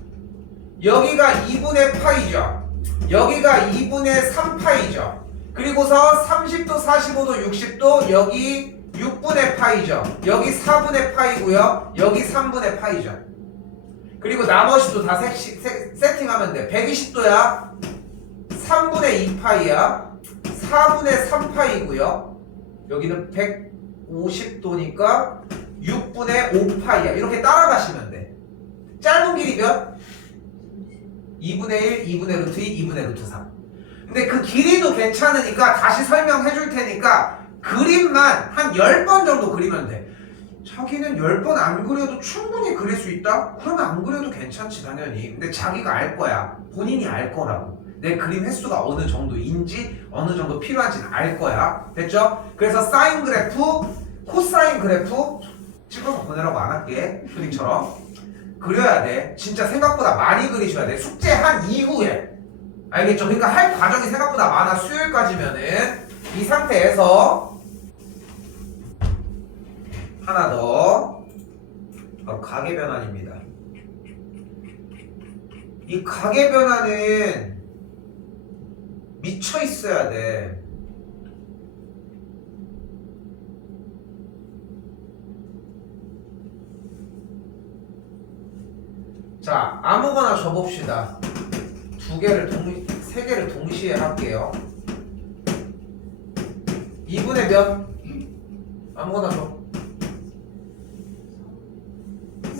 여기가 2분의 파이죠. 여기가 2분의 3파이죠. 그리고서 30도, 45도, 60도 여기 6분의 파이죠. 여기 4분의 파이고요. 여기 3분의 파이죠. 그리고 나머지도 다 세팅하면 돼. 120도야. 3분의 2파이야. 4분의 3파이고요. 여기는 150도니까 6분의 5파이야. 이렇게 따라가시면 돼. 짧은 길이 몇? 2분의 1, 2분의 루트 2, 2분의 루트 3. 근데 그 길이도 괜찮으니까 다시 설명해 줄 테니까 그림만 한 10번 정도 그리면 돼. 자기는 10번 안 그려도 충분히 그릴 수 있다? 그러면 안 그려도 괜찮지 당연히. 근데 자기가 알 거야. 본인이 알 거라고. 내 그림 횟수가 어느 정도인지 어느 정도 필요한지는 알 거야. 됐죠? 그래서 사인 그래프, 코사인 그래프 찍어서 보내라고 안 할게. 그림처럼 그려야 돼. 진짜 생각보다 많이 그리셔야 돼. 숙제한 이후에. 알겠죠? 그러니까 할 과정이 생각보다 많아. 수요일까지면은 이 상태에서 하나 더 바로 가계 변환입니다. 이 가계 변환은 미쳐 있어야 돼. 자, 아무거나 줘봅시다. 세 개를 동시에 할게요. 2분의 몇? 아무거나 줘.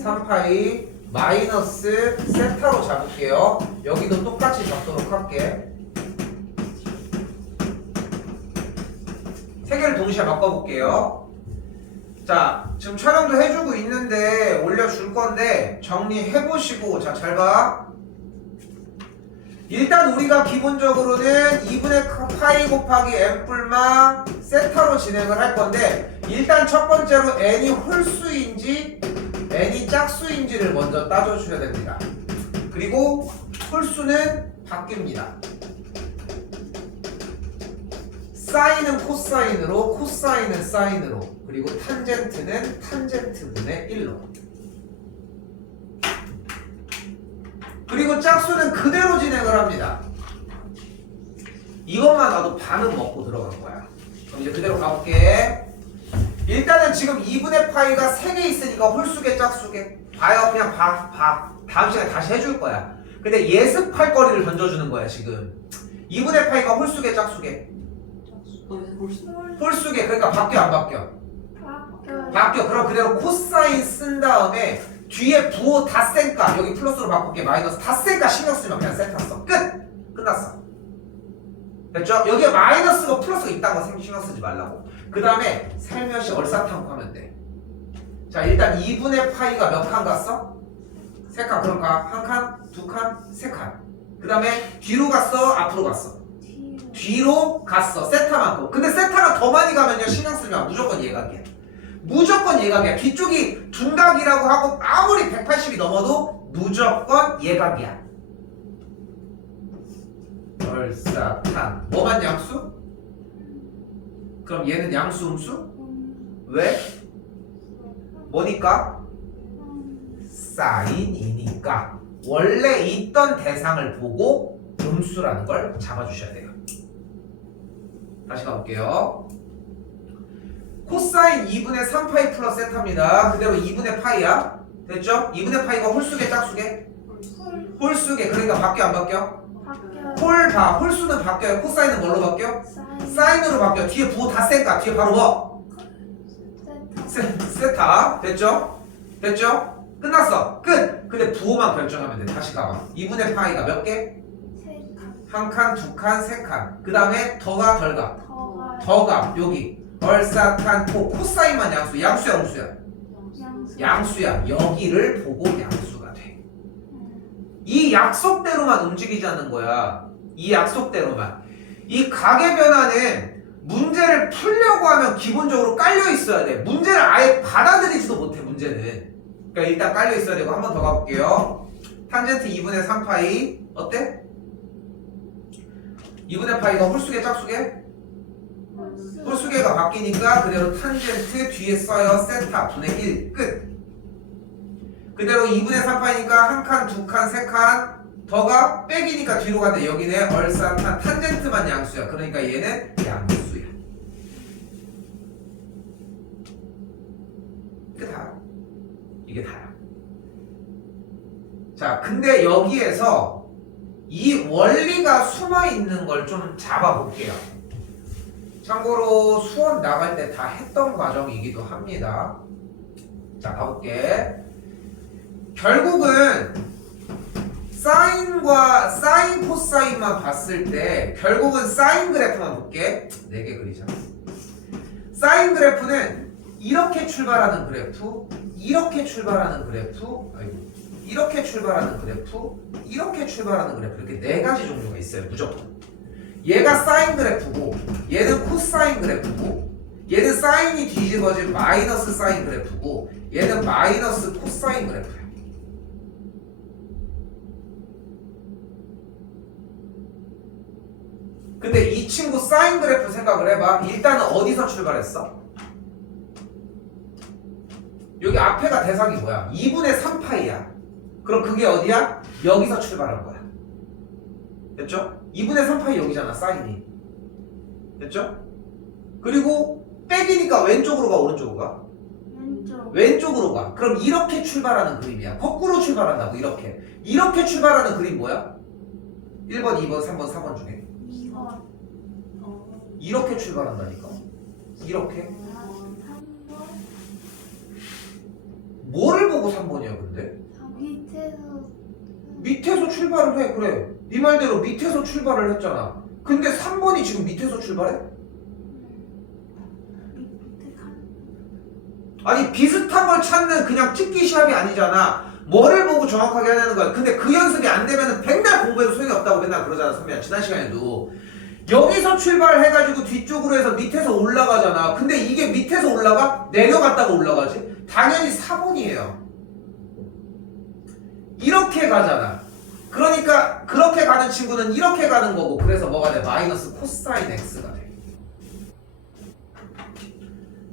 3파이 마이너스 세타로 잡을게요. 여기도 똑같이 잡도록 할게. 세 개를 동시에 바꿔볼게요. 자, 지금 촬영도 해주고 있는데 올려줄 건데 정리해보시고, 자, 잘 봐. 일단 우리가 기본적으로는 2분의 파이 곱하기 n 뿔마 세타로 진행을 할 건데 일단 첫 번째로 n이 홀수인지 n이 짝수인지를 먼저 따져주셔야 됩니다. 그리고 홀수는 바뀝니다. 사인은 코사인으로, 코사인은 사인으로, 그리고 탄젠트는 탄젠트분의 1로. 그리고 짝수는 그대로 진행을 합니다. 이것만 나도 반은 먹고 들어간 거야. 그럼 이제 그대로 가볼게. 일단은 지금 2분의 파이가 3개 있으니까 홀수계 짝수계. 봐요. 그냥 봐. 다음 시간에 다시 해줄 거야. 근데 예습할 거리를 던져주는 거야 지금. 2분의 파이가 홀수계 짝수계. 홀수계. 그러니까 바뀌어 안 바뀌어? 바뀌어. 그럼 그대로 코사인 쓴 다음에 뒤에 부호 닷센까 여기 플러스로 바꿀게. 마이너스 닷센까 신경 쓰면 그냥 세타 써. 끝! 끝났어. 됐죠? 여기에 마이너스가 플러스가 있다는 거 신경 쓰지 말라고. 그 다음에 살며시 얼싸탕고 하면 돼. 자, 일단 2분의 파이가 몇 칸 갔어? 세 칸. 그러니까 한 칸, 두 칸, 세 칸. 그 다음에 뒤로 갔어, 앞으로 갔어. 뒤로 갔어, 세타만큼. 근데 세타가 더 많이 가면요, 신경 쓰면 무조건 예각이야. 무조건 예각이야. 뒤쪽이 둔각이라고 하고 아무리 180이 넘어도 무조건 예각이야. 얼싸탄. 뭐만 양수? 그럼 얘는 양수, 음수? 왜? 뭐니까? 사인이니까. 원래 있던 대상을 보고 음수라는 걸 잡아주셔야 돼요. 다시 가볼게요. 코사인 2분의 3파이 플러스 세타입니다. 그대로 2분의 파이야. 됐죠? 2분의 파이가 홀수계 짝수계? 홀수계. 그러니까 바뀌어 안 바뀌어? 홀 홀수는 바뀌어요. 코사인은 뭘로 바뀌어? 사인으로 바뀌어. 뒤에 부호 다 센까? 뒤에 바로 뭐? 세타. 됐죠? 됐죠? 끝났어. 끝! 근데 부호만 결정하면 돼. 다시 가봐. 2분의 파이가 몇 개? 한 칸, 두 칸, 세 칸. 그 다음에 더가 덜가? 더가. 여기. 얼싸탄 포. 코사인만 양수. 양수야, 음수야? 양수야. 여기를 보고 양수가 돼. 이 약속대로만 움직이자는 거야. 이 약속대로만. 이 각의 변화는 문제를 풀려고 하면 기본적으로 깔려 있어야 돼. 문제를 아예 받아들이지도 못해, 문제는. 그러니까 일단 깔려 있어야 되고, 한 번 더 가볼게요. 탄젠트 2분의 3파이. 어때? 2분의 파이가 홀수계 짝수계? 홀수계가 바뀌니까 그대로 탄젠트 뒤에 써요. 세타 분의 1 끝. 그대로 2분의 3파이니까 한 칸, 두 칸, 세 칸. 더가 빼기니까 뒤로 간대. 여기네 얼싸탄 탄젠트만 양수야. 그러니까 얘는 양수야. 이게 다야. 이게 다야. 자, 근데 여기에서 이 원리가 숨어 있는 걸 좀 잡아볼게요. 참고로 수원 나갈 때 다 했던 과정이기도 합니다. 자, 가볼게. 결국은 사인과 사인 코사인만 봤을 때 결국은 사인 그래프만 볼게. 4개 그리자. 사인 그래프는 이렇게 출발하는 그래프, 이렇게 출발하는 그래프, 이렇게 출발하는 그래프, 이렇게 출발하는 그래프, 이렇게 4가지 종류가 있어요. 무조건. 얘가 사인 그래프고, 얘는 코사인 그래프고, 얘는 사인이 뒤집어진 마이너스 사인 그래프고, 얘는 마이너스 코사인 그래프야. 근데 이 친구 사인 그래프 생각을 해봐. 일단은 어디서 출발했어? 여기 앞에가 대상이 뭐야? 2분의 3파이야. 그럼 그게 어디야? 여기서 출발한 거야. 됐죠? 2분의 3파이 여기잖아, 사인이. 됐죠? 그리고 빼기니까 왼쪽으로 가, 오른쪽으로 가? 왼쪽으로 가. 그럼 이렇게 출발하는 그림이야. 거꾸로 출발한다고, 이렇게. 이렇게 출발하는 그림 뭐야? 1번, 2번, 3번, 4번 중에. 2번. 이렇게 출발한다니까. 이렇게. 3번. 뭐를 보고 3번이야, 근데? 밑에서 출발을 해. 그래. 네 말대로 밑에서 출발을 했잖아. 근데 3번이 지금 밑에서 출발해? 아니, 비슷한 걸 찾는 그냥 찍기 시합이 아니잖아. 뭐를 보고 정확하게 해야 되는 거야. 근데 그 연습이 안 되면 백날 공부해도 소용이 없다고 맨날 그러잖아, 선배야. 지난 시간에도. 여기서 출발해가지고 뒤쪽으로 해서 밑에서 올라가잖아. 근데 이게 밑에서 올라가? 내려갔다가 올라가지? 당연히 4번이에요. 이렇게 가잖아. 그러니까 그렇게 가는 친구는 이렇게 가는 거고, 그래서 뭐가 돼? 마이너스 코사인 x가 돼.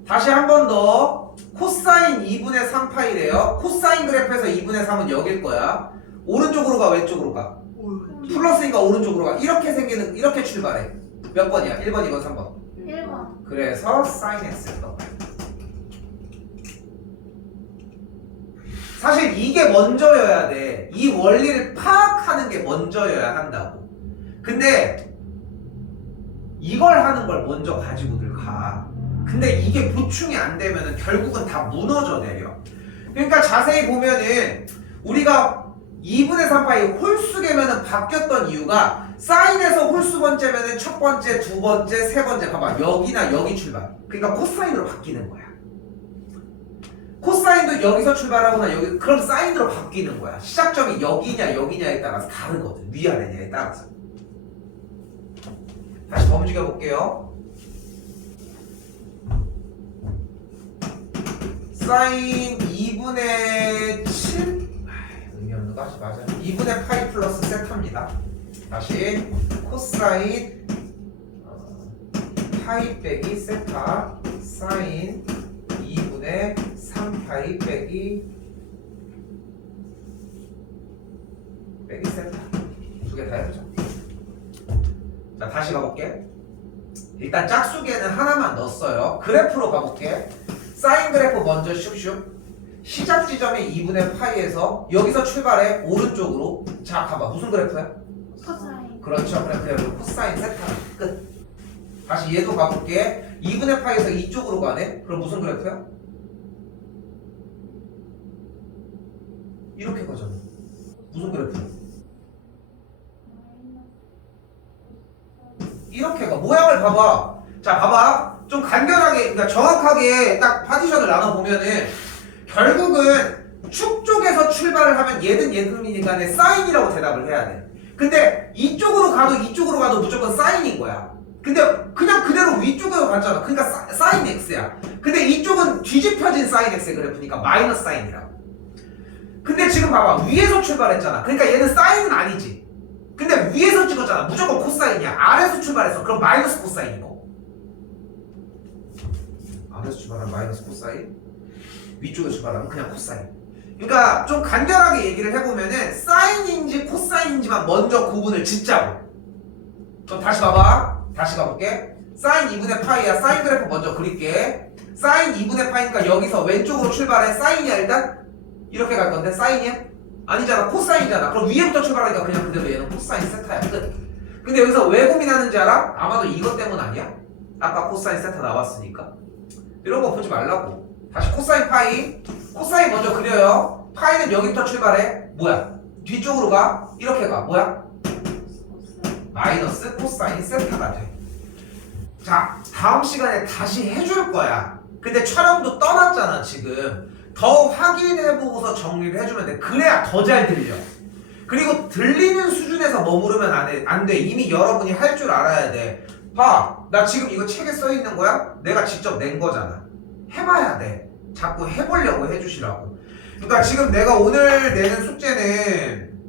다시 한 번 더. 코사인 2분의 3파이래요. 코사인 그래프에서 2분의 3은 여길 거야. 오른쪽으로 가, 왼쪽으로 가? 플러스니까 오른쪽으로 가. 이렇게 생기는, 이렇게 출발해. 몇 번이야? 1번, 2번, 3번. 1번. 그래서 sin x였던 거야. 사실 이게 먼저여야 돼. 이 원리를 파악하는 게 먼저여야 한다고. 근데 이걸 하는 걸 먼저 가지고들 가. 근데 이게 보충이 안 되면은 결국은 다 무너져 내려. 그러니까 자세히 보면은 우리가 2분의 3파이 홀수계면은 바뀌었던 이유가 사인에서 홀수 번째면은 첫 번째, 두 번째, 세 번째. 봐봐. 여기나 여기 출발. 그러니까 코사인으로 바뀌는 거야. 코사인도 여기서 출발하거나 여기 그럼 사인으로 바뀌는 거야. 시작점이 여기냐 여기냐에 따라서 다르거든. 위아래냐에 따라서. 다시 더 움직여 볼게요. 사인 2분의 7 의미 없는 거 하지 마자. 2분의 파이 플러스 세타입니다. 다시 코사인 파이 빼기 세타 사인 2분의 3파이 빼기 세타 두 개 다 해보자. 자 다시 가볼게. 일단 짝수계는 하나만 넣었어요. 그래프로 가볼게. 사인 그래프 먼저 슉슉. 시작 지점이 2분의 파이에서 여기서 출발해 오른쪽으로. 자 가봐. 무슨 그래프야? 코사인. 그렇죠. 그래 코사인 세타 끝. 다시 얘도 가볼게. 2분의 파이에서 이쪽으로 가네. 그럼 무슨 그래프야? 이렇게 가잖아. 무슨 그래프야? 이렇게 가. 모양을 봐봐. 자 봐봐. 좀 간결하게 그러니까 정확하게 딱 파티션을 나눠보면은 결국은 축 쪽에서 출발을 하면 얘든 얘든이니까 내 사인이라고 대답을 해야 돼. 근데 이쪽으로 가도 무조건 사인인 거야. 근데 그냥 그대로 위쪽으로 갔잖아. 그러니까 사인 x야. 근데 이쪽은 뒤집혀진 사인 x의 그래프니까 마이너스 사인이라고. 근데 지금 봐봐. 위에서 출발했잖아. 그러니까 얘는 사인은 아니지. 근데 위에서 찍었잖아. 무조건 코사인이야. 아래에서 출발했어. 그럼 마이너스 코사인이고. 아래에서 출발하면 마이너스 코사인. 위쪽에서 출발하면 그냥 코사인. 그러니까 좀 간결하게 얘기를 해보면은 사인인지 코사인인지만 먼저 구분을 짓자고. 그럼 다시 봐봐. 다시 가볼게. 사인 2분의 파이야. 사인 그래프 먼저 그릴게. 사인 2분의 파이니까 여기서 왼쪽으로 출발해. 사인이야 일단? 이렇게 갈 건데 사인이야? 아니잖아. 코사인이잖아. 그럼 위에부터 출발하니까 그냥 그대로 얘는 코사인 세타야. 끝. 근데 여기서 왜 고민하는지 알아? 아마도 이것 때문 아니야? 아까 코사인 세타 나왔으니까. 이런 거 보지 말라고. 다시 코사인 파이. 코사인 먼저 그려요. 파이는 여기부터 출발해. 뭐야? 뒤쪽으로 가. 이렇게 가. 뭐야? 마이너스 코사인 세타가 돼. 자, 다음 시간에 다시 해줄 거야. 근데 촬영도 떠났잖아 지금. 더 확인해보고서 정리를 해주면 돼. 그래야 더 잘 들려. 그리고 들리는 수준에서 머무르면 안 돼. 이미 여러분이 할 줄 알아야 돼. 봐, 나 지금 이거 책에 써있는 거야? 내가 직접 낸 거잖아. 해봐야 돼. 자꾸 해보려고 해주시라고. 그러니까 지금 내가 오늘 내는 숙제는